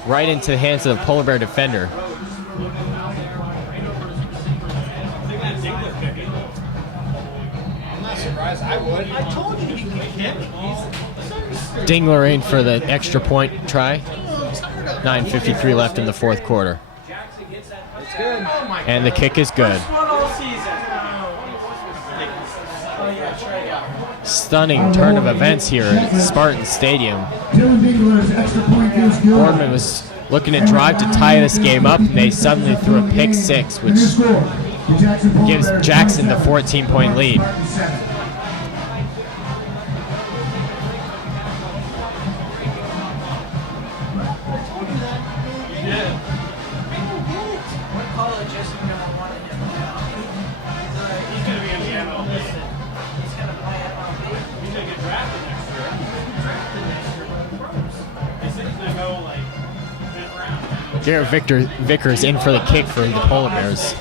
right into the hands of the Polar Bear defender. I'm not surprised. I would. I told you he could kick. Dingler in for the extra point try. 9:53 left in the 4th quarter. It's good. And the kick is good. Stunning turn of events here at Spartan Stadium. Boardman was looking to drive to tie this game up, and they suddenly threw a pick 6, which gives Jackson the 14-point lead. Garrett Vickers in for the kick for the Polar Bears.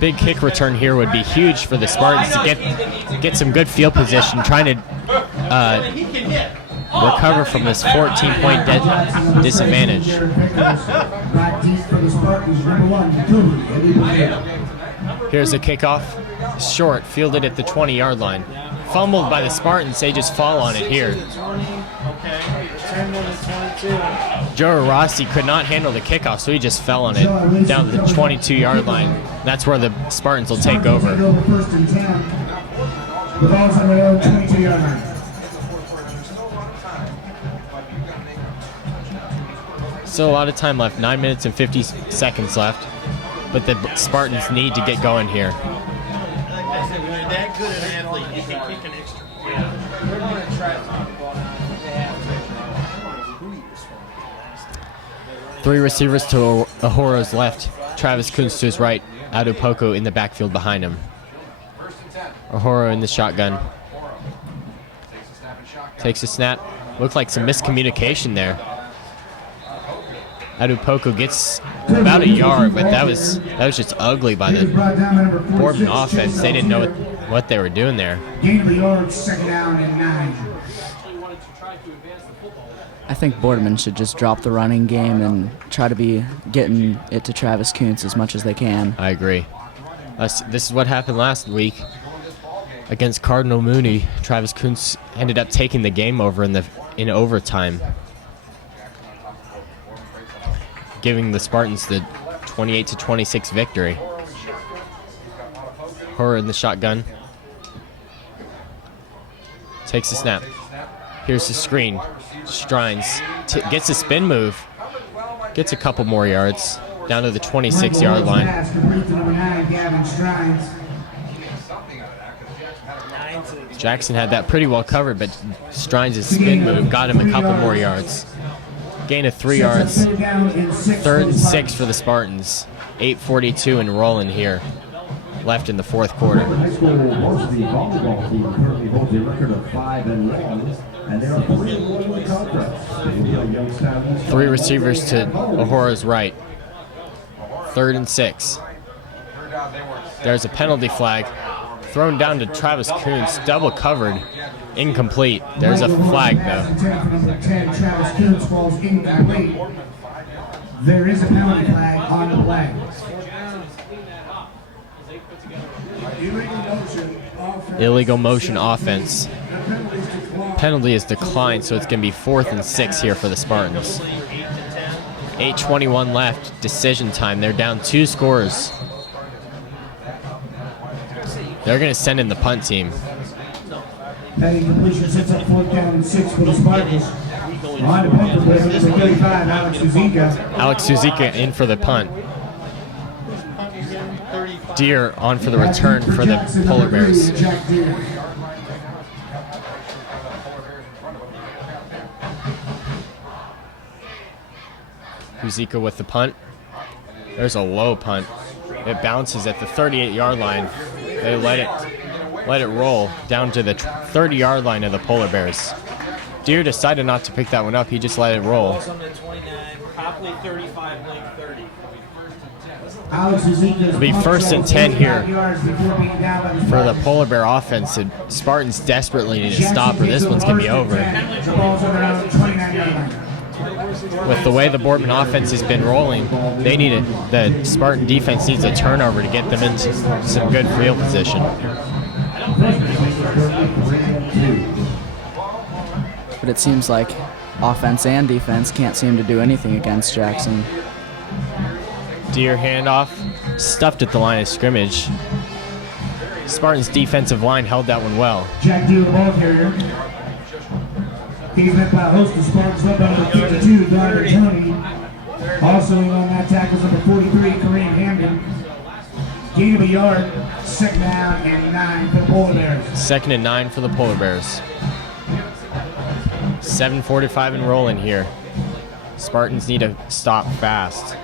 Big kick return here would be huge for the Spartans to get some good field position, trying to recover from this 14-point disadvantage. Here's a kickoff. Short, fielded at the 20-yard line. fumbled by the Spartans. They just fall on it here. 20. Okay. Return number 22. Joe Rossi could not handle the kickoff, so he just fell on it down to the 22-yard line. That's where the Spartans will take over. First and 10. The ball's on their own 22-yard line. Still a lot of time left, 9 minutes and 50 seconds left. But the Spartans need to get going here. Like I said, when you're that good an athlete, you can kick an extra. They're going to try to keep the ball down. They have to. 3 receivers to Ahoro's left, Travis Kuntz to his right, Adupoko in the backfield behind him. Ahoro in the shotgun. Takes a snap. Looked like some miscommunication there. Adupoko gets about a yard, but that was just ugly by the Boardman offense. They didn't know what they were doing there. Gain of a yard, second down and 9. I think Boardman should just drop the running game and try to be getting it to Travis Kuntz as much as they can. I agree. This is what happened last week against Cardinal Mooney. Travis Kuntz ended up taking the game over in overtime, giving the Spartans the 28-26 victory. Horror in the shotgun. Takes the snap. Here's the screen. Strines. Gets a spin move. Gets a couple more yards. Down to the 26-yard line. Jackson had that pretty well covered, but Strines' spin move got him a couple more yards. Gain of 3 yards. 3rd and 6 for the Spartans. 8:42 and rolling here. Left in the 4th quarter. High school varsity volleyball team currently holds a record of 5-1, and they are 3-1 in the conference. 3 receivers to Ahoro's right. 3rd and 6. There's a penalty flag thrown down to Travis Kuntz, double covered, incomplete. There's a flag though. Travis Kuntz falls incomplete. There is a penalty flag on the play. Illegal motion offense. Penalty is declined, so it's going to be 4th and 6 here for the Spartans. 8:21 left, decision time. They're down 2 scores. They're going to send in the punt team. That incompletion sets up 4th down and 6 for the Spartans. On the punter player, number 35, Alex Suzica. Alex Suzica in for the punt. Deer on for the return for the Polar Bears. Suzica with the punt. There's a low punt. It bounces at the 38-yard line. They let it roll down to the 30-yard line of the Polar Bears. Deer decided not to pick that one up. He just let it roll. Probably 35, late 30. It'll be 1st and 10 here for the Polar Bear offense. The Spartans desperately need to stop or this one's going to be over. With the way the Boardman offense has been rolling, the Spartan defense needs a turnover to get them into some good field position. But it seems like offense and defense can't seem to do anything against Jackson. Deer handoff, stuffed at the line of scrimmage. Spartans' defensive line held that one well. Jack Deer, the ball carrier. He's met by a host of Spartans, led by number 52, Gardner Tony. Also on that tackle is number 43, Kareem Hamden. Gain of a yard, 2nd down and 9 for the Polar Bears. 2nd and 9 for the Polar Bears. 7:45 and rolling here. Spartans need to stop fast.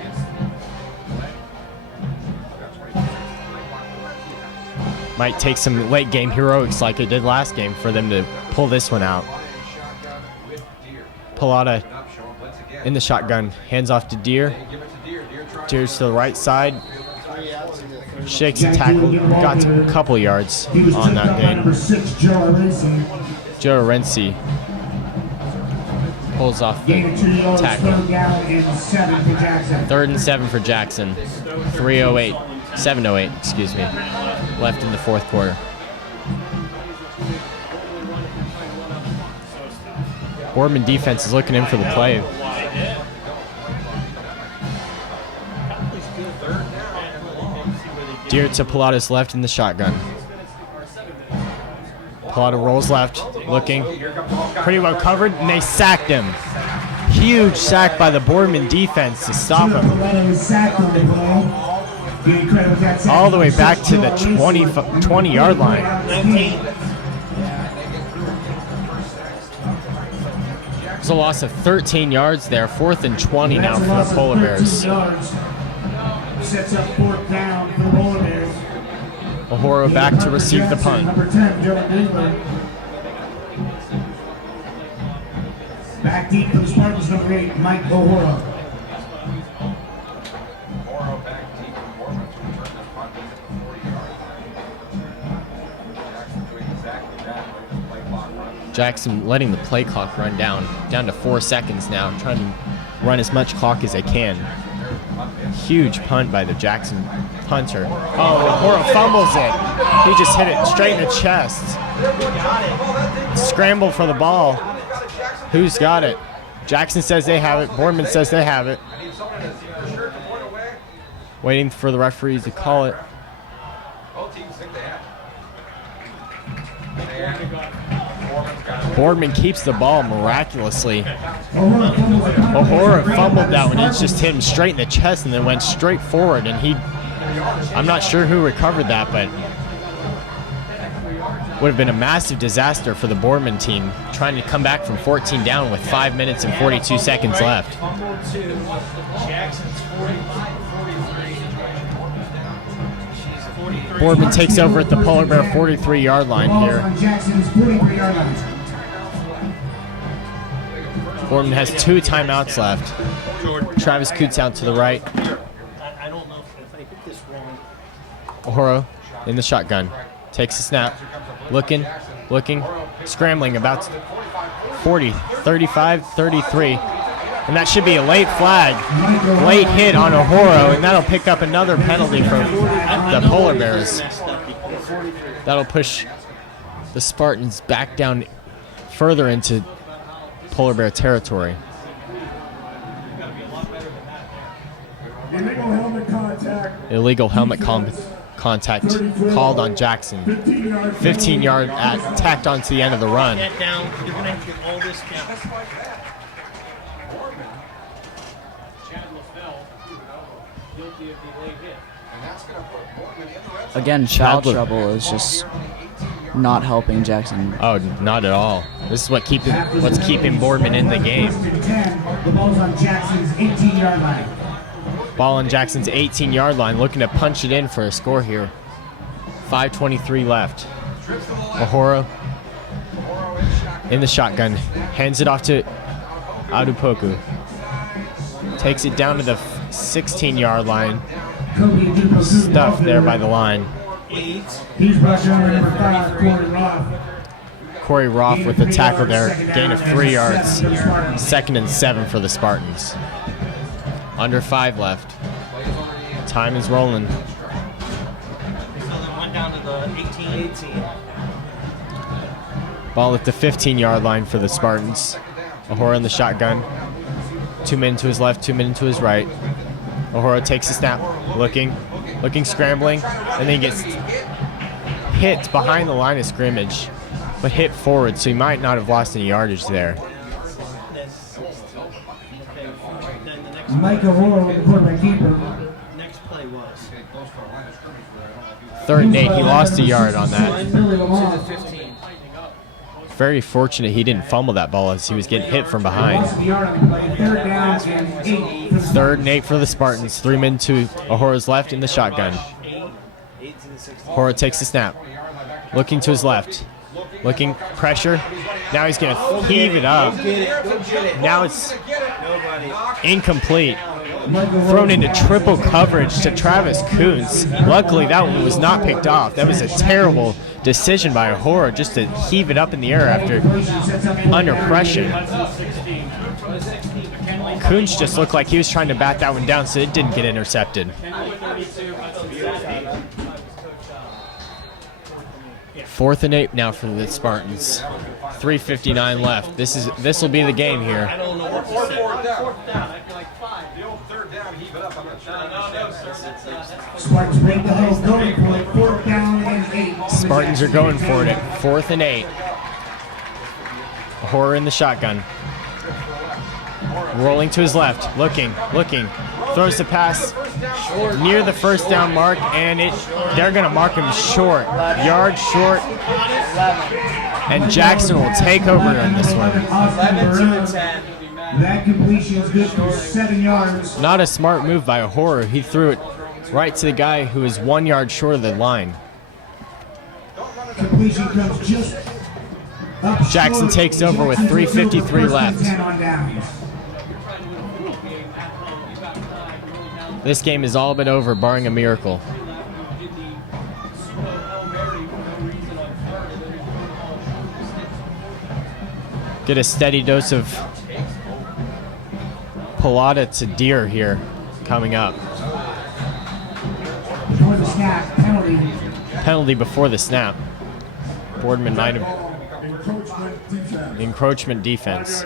Might take some late game heroics like it did last game for them to pull this one out. Pilata in the shotgun, hands off to Deer. Deer's to the right side. Shakes a tackle, got a couple yards on that game. Joe Renzi pulls off the tackle. 3rd and 7 for Jackson. 7:08, excuse me, left in the 4th quarter. Boardman defense is looking in for the play. Deer to Pilata's left in the shotgun. Pilata rolls left, looking pretty well covered, and they sacked him. Huge sack by the Boardman defense to stop him. All the way back to the 20-yard line. There's a loss of 13 yards there. 4th and 20 now for the Polar Bears. Sets up 4th down for the Polar Bears. O'Hora back to receive the punt. Number 10, Joe Greenberg. Back deep for the Spartans, number 8, Mike O'Hora. O'Hora back deep for Boardman to return this punt at the 40-yard line. Jackson doing exactly that, letting the play clock run. Jackson letting the play clock run down to 4 seconds now, trying to run as much clock as they can. Huge punt by the Jackson punter. Oh, O'Hora fumbles it. He just hit it straight in the chest. Scramble for the ball. Who's got it? Jackson says they have it. Boardman says they have it. Waiting for the referee to call it. Both teams think they have it. Boardman keeps the ball miraculously. O'Hora fumbled that one. He just hit him straight in the chest and then went straight forward. And I'm not sure who recovered that, but would have been a massive disaster for the Boardman team trying to come back from 14 down with 5 minutes and 42 seconds left. Boardman takes over at the Polar Bear 43-yard line here. Boardman has 2 timeouts left. Travis Coots out to the right. I don't know if I hit this wrong. O'Hora in the shotgun. Takes a snap. Looking, scrambling about 40, 35, 33. And that should be a late flag. Late hit on O'Hora, and that'll pick up another penalty from the Polar Bears. That'll push the Spartans back down further into Polar Bear territory. Illegal helmet contact. Illegal helmet contact called on Jackson. 15-yard tacked onto the end of the run. Get down. You're going to have to get all this down. Again, foul trouble is just not helping Jackson. Oh, not at all. This is what's keeping Boardman in the game. The ball's on Jackson's 18-yard line. Ball on Jackson's 18-yard line, looking to punch it in for a score here. 5:23 left. O'Hora in the shotgun, hands it off to Adupoku. Takes it down to the 16-yard line. Stuffed there by the line. He's rushing on number 5, Corey Roth. Corey Roth with the tackle there, gain of 3 yards. 2nd and 7 for the Spartans. Under 5 left. Time is rolling. So they went down to the 18. Ball at the 15-yard line for the Spartans. O'Hora in the shotgun. 2 men to his left, 2 men to his right. O'Hora takes a snap, looking, scrambling, and then gets hit behind the line of scrimmage, but hit forward, so he might not have lost any yardage there. Mike O'Hora with the quarterback keeper. Next play was 3rd and 8, he lost a yard on that. Billy Lamar. 15. Very fortunate he didn't fumble that ball as he was getting hit from behind. Lost a yard on the play. 3rd down and 8. 3rd and 8 for the Spartans. 3 men to O'Hora's left in the shotgun. O'Hora takes the snap. Looking to his left. Looking, pressure. Now he's going to heave it up. Now it's incomplete. Thrown into triple coverage to Travis Kuntz. Luckily, that one was not picked off. That was a terrible decision by O'Hora just to heave it up in the air after under pressure. Kuntz just looked like he was trying to bat that one down so it didn't get intercepted. 32. 4th and 8 now for the Spartans. 3:59 left. This will be the game here. I don't know what to say. Fourth down. I feel like 5. The old third down, heave it up. I'm not sure. Spartans break the huddle, going for it. 4th down and 8. Spartans are going for it at 4th and 8. Horror in the shotgun. Rolling to his left, looking, throws the pass near the first down mark, and they're gonna mark him short, yard short, and Jackson will take over on this one. 11-10. That completion is good for 7 yards. Not a smart move by a Horror. He threw it right to the guy who is 1 yard short of the line. Completion comes just up Jackson short. takes over with Jackson takes 3:53 over, 1st left. and 10 on downs. This game is all but over, barring a miracle. Get a steady dose of Pilata to Deer here coming up. Before the snap, penalty. Penalty before the snap. Boardman might have encroachment defense.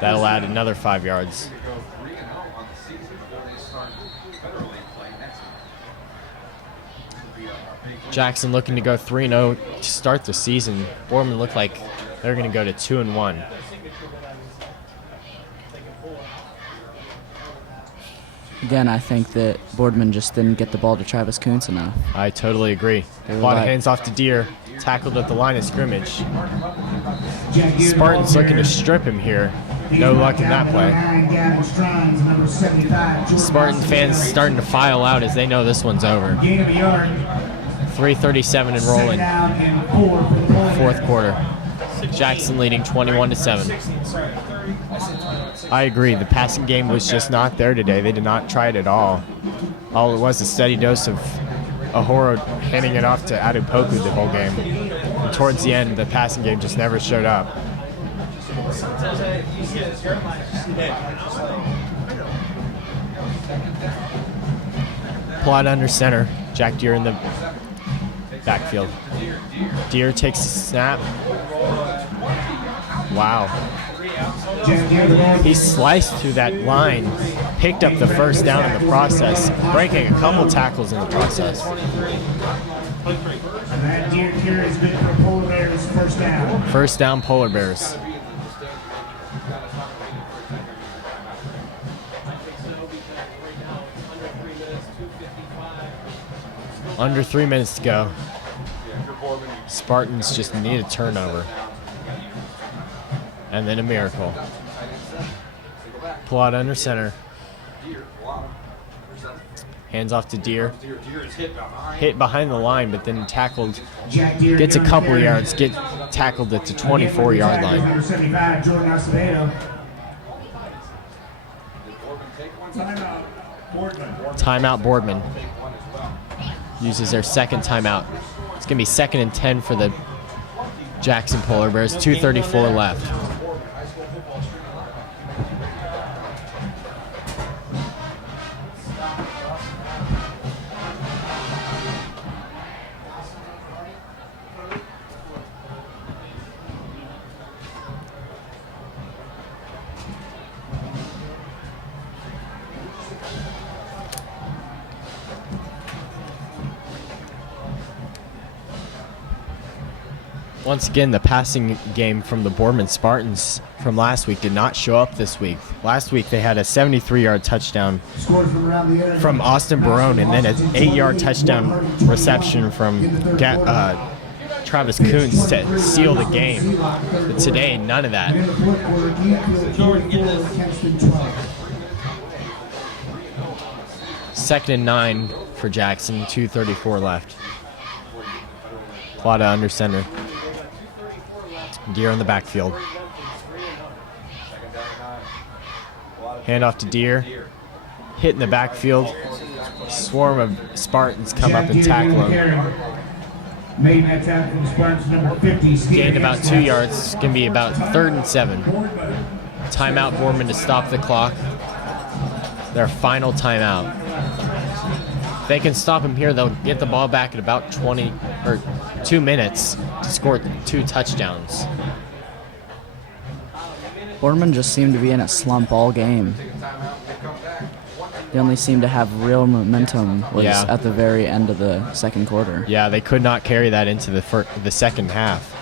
That'll add another 5 yards. Jackson looking to go 3-0 to start the season. Boardman looked like they're going to go to 2-1. Again, I think that Boardman just didn't get the ball to Travis Kuntz enough. I totally agree. A were lot of like- hands off to Deer. Tackled at the line of scrimmage. Spartans looking to strip him here. No luck in that play. Spartan fans starting to file out as they know this one's over. Gain of a yard. 3:37 and rolling. 2nd down and 4 for the Bulldogs. Fourth quarter. Jackson leading 21-7. I agree. The passing game was just not there today. They did not try it at all. All it was a steady dose of Ahoro handing it off to Adupoku the whole game. And towards the end, the passing game just never showed up. Plot under center. Jack Deere in the backfield. Deere takes the snap. Wow. He sliced through that line, picked up the first down in the process, breaking a couple tackles in the process. And that Deer here is good for Polar Bears. 1st down. First down, Polar Bears. Under 3 minutes to go. Spartans just need a turnover. And then a miracle. Plot under center. Hands off to Deer. Hit behind the line, but then tackled. Jack Deere Gets a going couple carry. yards. Get tackled at the 24-yard line. Number 75, Jordan Acevedo. Timeout. Boardman. Timeout Boardman. Uses their second timeout. It's going to be 2nd and 10 for the Jackson Polar Bears. 2:34 left. Once again, the passing game from the Boardman Spartans from last week did not show up this week. Last week they had a 73-yard touchdown Scored from around the area. from Austin Barone and then an 8-yard touchdown reception from Travis Kuntz to seal the game. But today, none of that. In the 4th quarter, Deerfield 44, Kenston 12. 2nd and 9 for Jackson, 2:34 left. Plata under center. Deer in the backfield. Hand off to Deer. Hit in the backfield. Swarm of Spartans come up and tackle him. Made that tackle from Spartans number 50. Gained about 2 yards. It's going to be about 3rd and 7. Timeout Boardman to stop the clock. Their final timeout. If they can stop him here, they'll get the ball back at about 2 minutes to score 2 touchdowns. Boardman just seemed to be in a slump all game. They only seemed to have real momentum at the very end of the second quarter. Yeah, they could not carry that into the second half.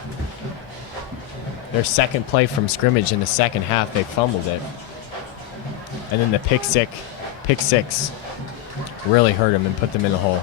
Their second play from scrimmage in the second half, they fumbled it. And then the pick six really hurt them and put them in the hole.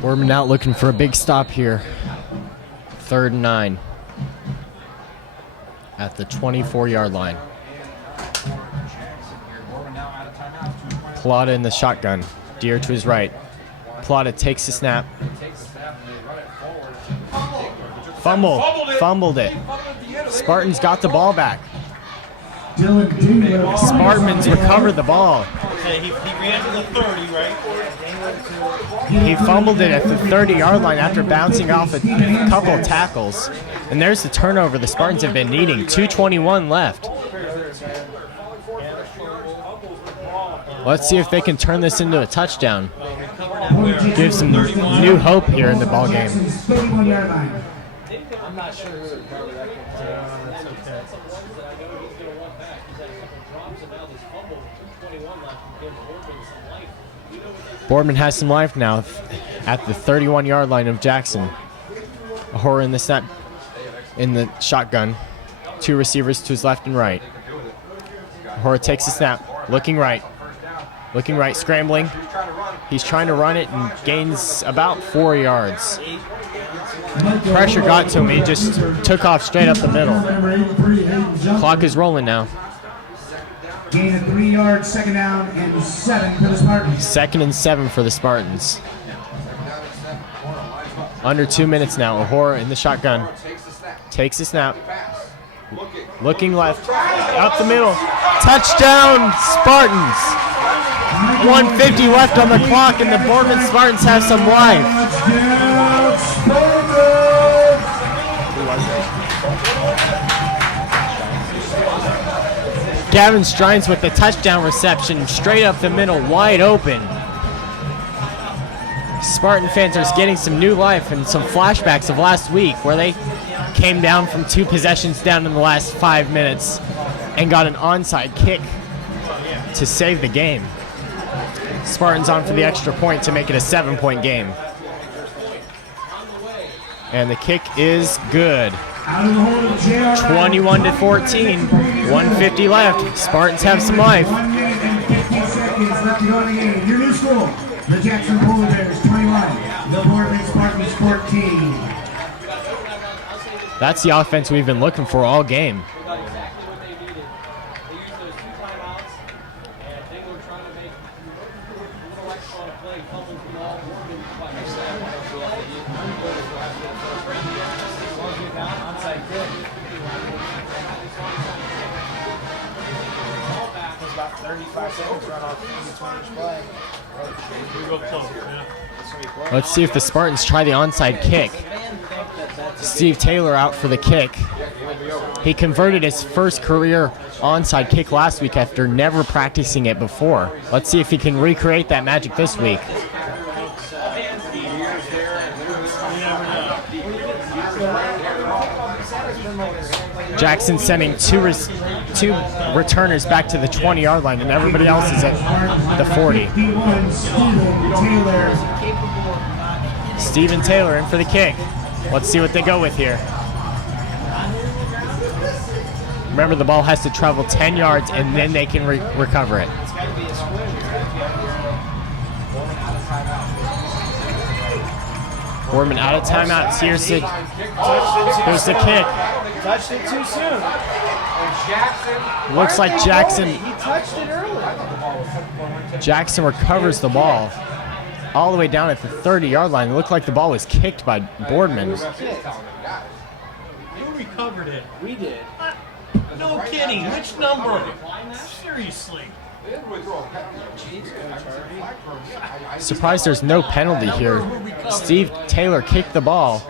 Boardman out looking for a big stop here. 3rd and 9 at the 24-yard line. Plata in the shotgun. Deer to his right. Plata takes the snap. Fumbled it. Spartans got the ball back. Spartans recovered the ball. He ran to the 30, right? He fumbled it at the 30-yard line after bouncing off a couple of tackles. And there's the turnover the Spartans have been needing. 2:21 left. Let's see if they can turn this into a touchdown. Give some new hope here in the ball game. I'm not sure who would cover that. Boardman has some life now at the 31-yard line of Jackson. Ahura in the snap, in the shotgun. 2 receivers to his left and right. Ahura takes the snap, looking right, scrambling. He's trying to run it and gains about 4 yards. Pressure got to him. He just took off straight up the middle. Clock is rolling now. Gain of 3 yards, 2nd down, and 7 for the Spartans. 2nd and 7 for the Spartans. Under 2 minutes now. Ahura in the shotgun. Takes the snap. Looking left. Up the middle. Touchdown, Spartans. 1:50 left on the clock, and the Boardman Spartans have some life. Gavin Strines with the touchdown reception, straight up the middle, wide open. Spartan fans are getting some new life and some flashbacks of last week where they came down from 2 possessions down in the last 5 minutes and got an onside kick to save the game. Spartans on for the extra point to make it a 7-point game. And the kick is good. 21-14, 1:50 left. Spartans have some life. 1 minute and 50 seconds left to go in the game. Your new school, the Jackson Polar Bears 21, the Boardman Spartans 14. That's the offense we've been looking for all game. About 35 seconds run off each play. Let's see if the Spartans try the onside kick. Steve Taylor out for the kick. He converted his first career onside kick last week after never practicing it before. Let's see if he can recreate that magic this week. Jackson sending two returners back to the 20-yard line, and everybody else is at the 40. Steven Taylor in for the kick. Let's see what they go with here. Remember, the ball has to travel 10 yards, and then they can recover it. Boardman out of timeout. Here's the kick. Touched it too soon. Looks like Jackson. He touched it early. Jackson recovers the ball all the way down at the 30-yard line. It looked like the ball was kicked by Boardman. Who recovered it? We did. No kidding. Which number? Seriously. They didn't really throw a penalty. Surprised there's no penalty here. Steve Taylor kicked the ball.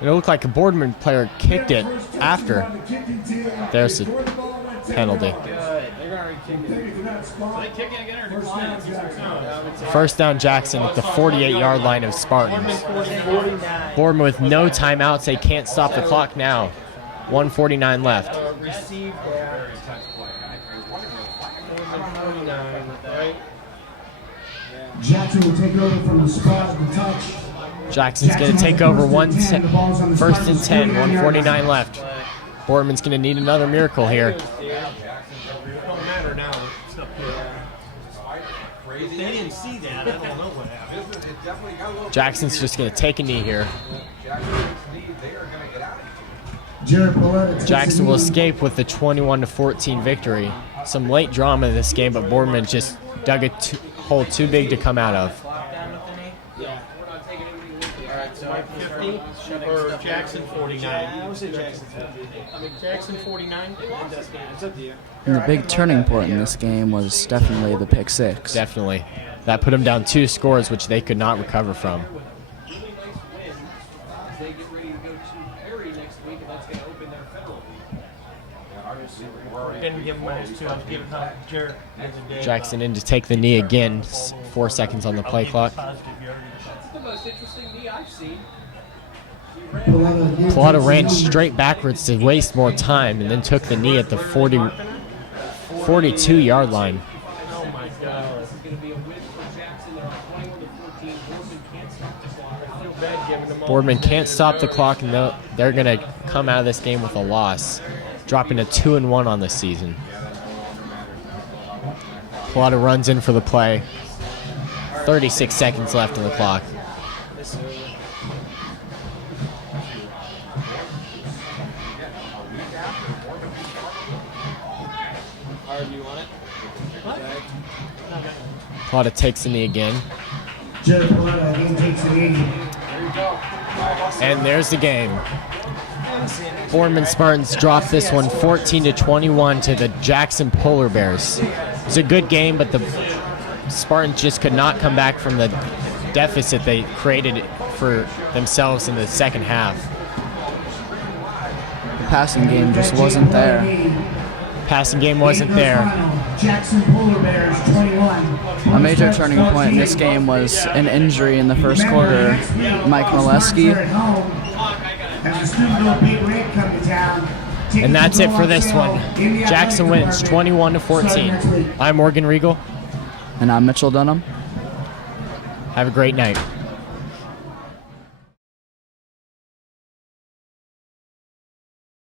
It looked like a Boardman player kicked it after. There's a penalty. First down Jackson at the 48-yard line of Spartans. Boardman with no timeouts. They can't stop the clock now. 1:49 left. Received there. 49, right? Jackson will take over from the spot of the touch. Jackson's going to take over first and 10, 1:49 left. Boardman's going to need another miracle here. It don't matter now. It's up here. If they didn't see that, I don't know what happened. Jackson's just going to take a knee here. Jackson will escape with the 21-14 victory. Some late drama in this game, but Boardman just dug a hole too big to come out of. Yeah. All right, so 50 or Jackson 49. I would say Jackson 50. I mean, Jackson 49. It's up to you. And the big turning point in this game was definitely the pick six. Definitely. That put them down 2 scores, which they could not recover from. They get ready to go to Perry next week, and that's going to open their federal. Didn't give him -2. I was giving Jared the other day. Jackson in to take the knee again. 4 seconds on the play clock. That's the most interesting knee I've seen. Pallotta ran straight backwards to waste more time and then took the knee at the 42-yard line. Oh my God. This is going to be a win for Jackson. They're 21-14. Boardman can't stop the clock. I feel bad giving them all. Boardman can't stop the clock, and they're going to come out of this game with a loss, dropping to 2-1 on this season. Pallotta runs in for the play. 36 seconds left on the clock. Pallotta takes the knee again. Jared Pallotta again takes the knee. And there's the game. Boardman Spartans dropped this one 14-21 to the Jackson Polar Bears. It's a good game, but the Spartans just could not come back from the deficit they created for themselves in the second half. The passing game just wasn't there. Passing game wasn't there. Jackson Polar Bears 21. A major turning point in this game was an injury in the first quarter. Mike Molesky. And that's it for this one. Jackson wins 21-14. I'm Morgan Regal. And I'm Mitchell Dunham. Have a great night.